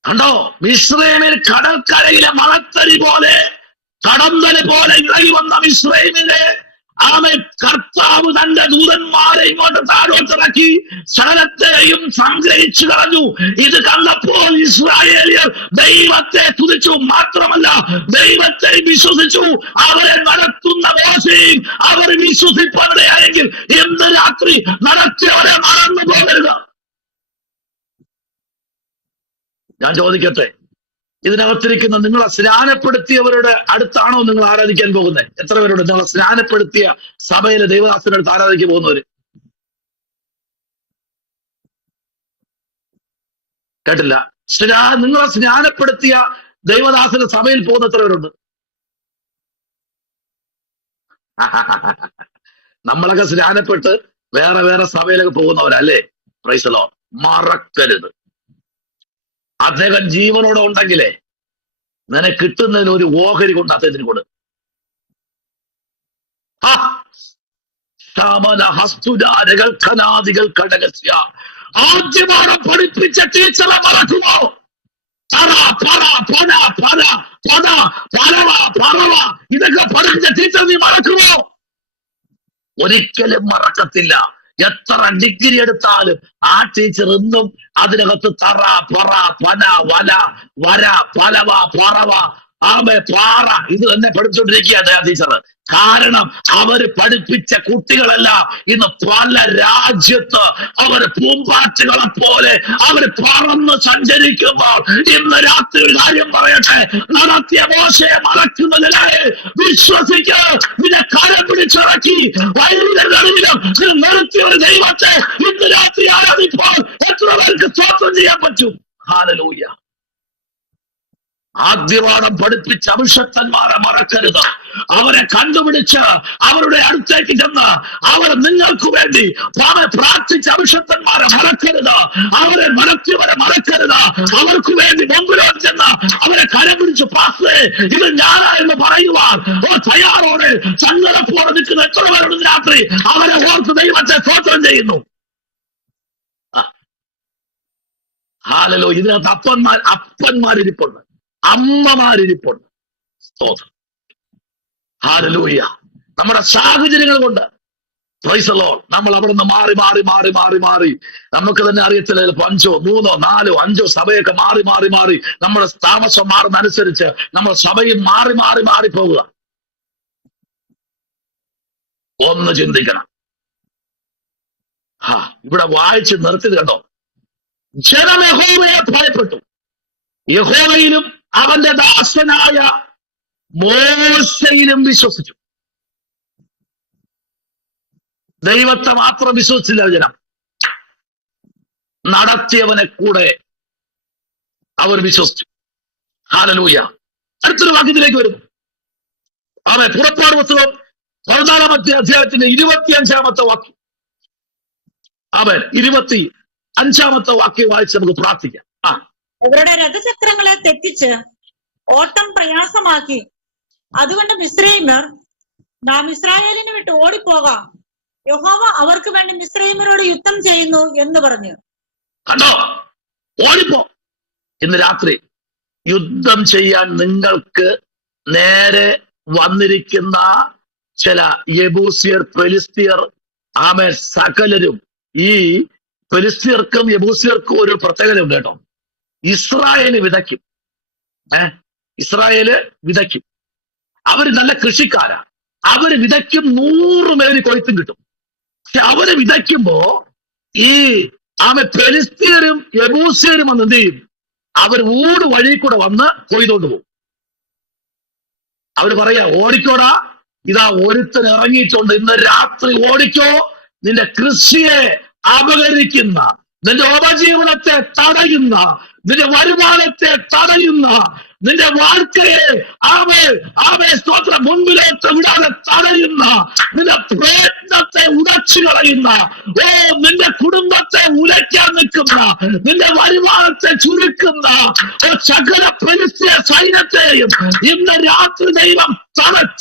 കണ്ടോ, മിസ്രയീമിൽ കടൽക്കരയിലെ മണത്തരി പോലെ, കടന്തല് പോലെ ഇളകി വന്ന മിസ്രയീമിലെ കർത്താവ് തന്റെ ദൂതന്മാരെ ഇങ്ങോട്ട് താഴോട്ടിറക്കി സകലത്തെയും സംഗ്രഹിച്ചു കളഞ്ഞു. ഇത് കണ്ടപ്പോൾ ഇസ്രായേലിയർ ദൈവത്തെ തുതിച്ചു. മാത്രമല്ല ദൈവത്തെ വിശ്വസിച്ചു. അവരെ നടത്തുന്ന മോശയും അവർ വിശ്വസിപ്പവരെയായെങ്കിൽ ഇന്ന് രാത്രി നടത്തിയവരെ മറന്നു പോകരുത്. ഞാൻ ചോദിക്കട്ടെ, ഇതിനകത്തിരിക്കുന്ന നിങ്ങളെ സ്നാനപ്പെടുത്തിയവരുടെ അടുത്താണോ നിങ്ങൾ ആരാധിക്കാൻ പോകുന്നത്? എത്ര പേരുണ്ട് നിങ്ങളെ സ്നാനപ്പെടുത്തിയ സഭയിലെ ദൈവദാസന്റെ അടുത്ത് ആരാധിക്കാൻ പോകുന്നവര്? കേട്ടില്ല. നിങ്ങളെ സ്നാനപ്പെടുത്തിയ ദൈവദാസന്റെ സഭയിൽ പോകുന്ന എത്ര പേരുണ്ട്? നമ്മളൊക്കെ സ്നാനപ്പെട്ട് വേറെ വേറെ സഭയിലൊക്കെ പോകുന്നവരല്ലേ? Praise the lord. മറക്കരുത്, അദ്ദേഹം ജീവനോടെ ഉണ്ടെങ്കിലേ നിനക്ക് കിട്ടുന്നതിന് ഒരു ഓഹരി കൊണ്ട് അദ്ദേഹത്തിന് കൊടു. ആദ്യമാണ് പഠിപ്പിച്ച ടീച്ചറെ മറക്കുമോ? ഇതൊക്കെ പഠിപ്പിച്ച ടീച്ചർ നീ മറക്കുമോ? ഒരിക്കലും മറക്കത്തില്ല. എത്ര ഡിഗ്രി എടുത്താലും ആ ടീച്ചർ ഇന്നും അതിനകത്ത് തറ, പറ, പന, വല, വര, പലവ, പറവ, ആമേ, പാറ ഇത് തന്നെ പഠിച്ചുകൊണ്ടിരിക്കുകയാണ് ആ ടീച്ചർ. കാരണം അവര് പഠിപ്പിച്ച കുട്ടികളെല്ലാം ഇന്ന് പല രാജ്യത്ത് അവര് പൂമ്പാറ്റുകളെ പോലെ അവര് പറന്ന് സഞ്ചരിക്കുമ്പോൾ ഇന്ന് രാത്രി ഒരു കാര്യം പറയട്ടെ, നടത്തിയ മോശയെ മറക്കുന്നതിനായി വിശ്വസിക്ക്. നിന്നെ കരം പിടിച്ചിറക്കി വൈദ്യുതകളിലും നിർത്തിയ ഒരു ദൈവത്തെ ഇന്ന് രാത്രി ആരാധിപ്പോൾ എത്ര പേർക്ക് സ്തോത്രം ചെയ്യാൻ പറ്റും? ഹല്ലേലൂയ. ആദ്യപാഠം പഠിപ്പിച്ച അഭിഷക്തന്മാരെ മറക്കരുത്. അവരെ കണ്ടുപിടിച്ച് അവരുടെ അടുത്തേക്ക് ചെന്ന് അവർ നിങ്ങൾക്ക് വേണ്ടി പ്രാർത്ഥിച്ച അഭിഷക്തന്മാരെ മറക്കരുത്. അവരെ മറത്തിയവരെ മറക്കരുത്. അവർക്ക് വേണ്ടി മുമ്പിലോട്ട് ചെന്ന് അവരെ കരം പിടിച്ച് പാസ്റ്റേ ഇത് ഞാനാ എന്ന് പറയുവാൻ തയ്യാറോടെ സങ്കടപ്പോടെ നിൽക്കുന്ന എത്ര പേരുണ്ട് രാത്രി? അവരെ ഓർത്ത് ദൈവത്തെ സ്തോത്രം ചെയ്യുന്നു. ഹല്ലേലൂയ. ഇതിനകത്ത് അപ്പന്മാരിരിപ്പുണ്ട്, അമ്മമാരിരിപ്പുണ്ട്. സ്തോത്രം. ഹല്ലേലൂയ. നമ്മുടെ സാഹചര്യങ്ങൾ കൊണ്ട് പ്രൈസ് ദി ലോർഡ് നമ്മൾ അവിടെ നിന്ന് മാറി മാറി മാറി മാറി മാറി നമുക്ക് തന്നെ അറിയത്തില്ല, 5, 3, 4, 5 സഭയൊക്കെ മാറി മാറി മാറി നമ്മുടെ താമസം മാറുന്നതനുസരിച്ച് നമ്മുടെ സഭയും മാറി മാറി മാറി പോവുക. ഒന്ന് ചിന്തിക്കണം. ഇവിടെ വായിച്ച് നിർത്തിയത് കണ്ടോ? ജനം യഹോവയെ ഭയപ്പെട്ടു, യഹോവയിലും അവന്റെ ദാസനായ മോശയിലും വിശ്വസിച്ചു. ദൈവത്തെ മാത്രം വിശ്വസിച്ചില്ല ജനം, നടത്തിയവനെ കൂടെ അവർ വിശ്വസിച്ചു. ഹല്ലേലൂയ. അടുത്തൊരു വാക്യത്തിലേക്ക് വരുന്നു. അവൻ പുറപ്പാട് പുസ്തകം 14-ാമത്തെ അധ്യായത്തിന്റെ 25-ാമത്തെ വാക്യം. അവൻ 25-ാമത്തെ വാക്യം വായിച്ച് നമുക്ക് പ്രാർത്ഥിക്കാം. ഇവരുടെ രഥചക്രങ്ങളെ തെറ്റിച്ച് ഓട്ടം പ്രയാസമാക്കി. അതുകൊണ്ട് മിസ്രയീമ്യർ നാം ഇസ്രായേലിനെ വിട്ട് ഓടിപ്പോകാം, യഹോവ അവർക്ക് വേണ്ടി മിസ്രയീമ്യരോട് യുദ്ധം ചെയ്യുന്നു എന്ന് പറഞ്ഞു. കണ്ടോ? ഓടിപ്പോ. ഇന്ന് രാത്രി യുദ്ധം ചെയ്യാൻ നിങ്ങൾക്ക് നേരെ വന്നിരിക്കുന്ന ചില യെബൂസിയർ, ഫെലിസ്തീയർ, ആമേ, സകലരും. ഈ ഫെലിസ്തീയർക്കും യെബൂസിയർക്കും ഒരു പ്രത്യേകത ഉണ്ട് കേട്ടോ. ഇസ്രായേല് വിതയ്ക്കും. ഇസ്രായേല് വിതയ്ക്കും. അവര് നല്ല കൃഷിക്കാരാ. അവര് വിതയ്ക്കും, 100 മേനി കൊയ്ത്തും കിട്ടും. പക്ഷെ അവര് വിതയ്ക്കുമ്പോ ഈ ഫെലിസ്തീയരും യെബൂസിയരും വന്ന് എന്ത് ചെയ്യും? അവർ ഊട് വഴി കൂടെ വന്ന് കൊയ്തോണ്ട് പോകും. അവര് പറയാ, ഓടിക്കോടാ, ഇതാ ഒരുത്തൻ ഇറങ്ങിയിട്ടുണ്ട്, ഇന്ന് രാത്രി ഓടിക്കോ. നിന്റെ കൃഷിയെ അപകരിക്കുന്ന, നിന്റെ ഉപജീവനത്തെ തടയുന്ന, നിന്റെ വരുമാനത്തെ തടയുന്ന, നിന്റെ വാഴ്ക്കയെ സ്തോത്രം മുൻപിലോട്ട് വിടാതെ തടയുന്ന, നിന്റെ പ്രയത്നത്തെ ഉടച്ചു കളയുന്ന, നിന്റെ കുടുംബത്തെ ഉലയ്ക്കാൻ നിൽക്കുന്ന, നിന്റെ വരുമാനത്തെ ചുരുക്കുന്ന സകല ഫെലിസ്തീയ സൈന്യത്തെയും ഇന്ന് രാത്രി ദൈവം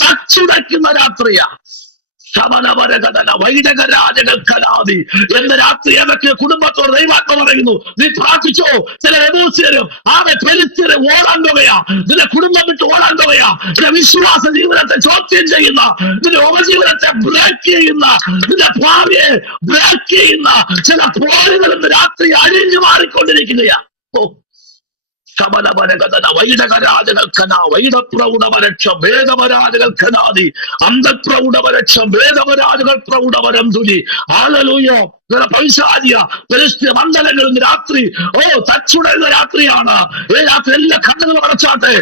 തച്ചുടയ്ക്കുന്ന രാത്രിയാ. ശമനവരകടന വൈദകരാജകൽക്കലാതി എന്ന് രാത്രി ഏതൊക്കെ കുടുംബത്തോട് ദൈവാത്മ പറയുന്നു, നീ പ്രാർത്ഥിച്ചോ. ചില യെബൂസ്യരും ഫെലിസ്തീയരും ഓടാൻ പോവുകയാ. നിന്റെ കുടുംബം വിട്ട് ഓടാൻ പോവുകയാ. നിന്റെ വിശ്വാസ ജീവിതത്തെ ചോദ്യം ചെയ്യുന്ന, നിന്റെ ഉപജീവനത്തെ ബ്രേക്ക് ചെയ്യുന്ന, നിന്റെ ഭാവിയെ ബ്രേക്ക് ചെയ്യുന്ന ചില പോലുകൾ ഇന്ന് രാത്രി അഴിഞ്ഞു മാറിക്കൊണ്ടിരിക്കുകയാ. ശമനവരകഥന വൈഡകരാജകൽക്കന വൈഡപ്രൗഢമരക്ഷം വേദമരാജകൽക്കനാദി അന്ധപ്രൗഢമരക്ഷം വേദമരാജകൾ പ്രൗഢമരം തുലി. ഹല്ലേലൂയ. പൈശാചിക ഫെലിസ്തീയ മണ്ഡലങ്ങൾ ഇന്ന് രാത്രി തച്ചുടയുന്ന രാത്രിയാണ്. രാത്രി എല്ലാ കണ്ണുകളും അടച്ചാട്ടെ.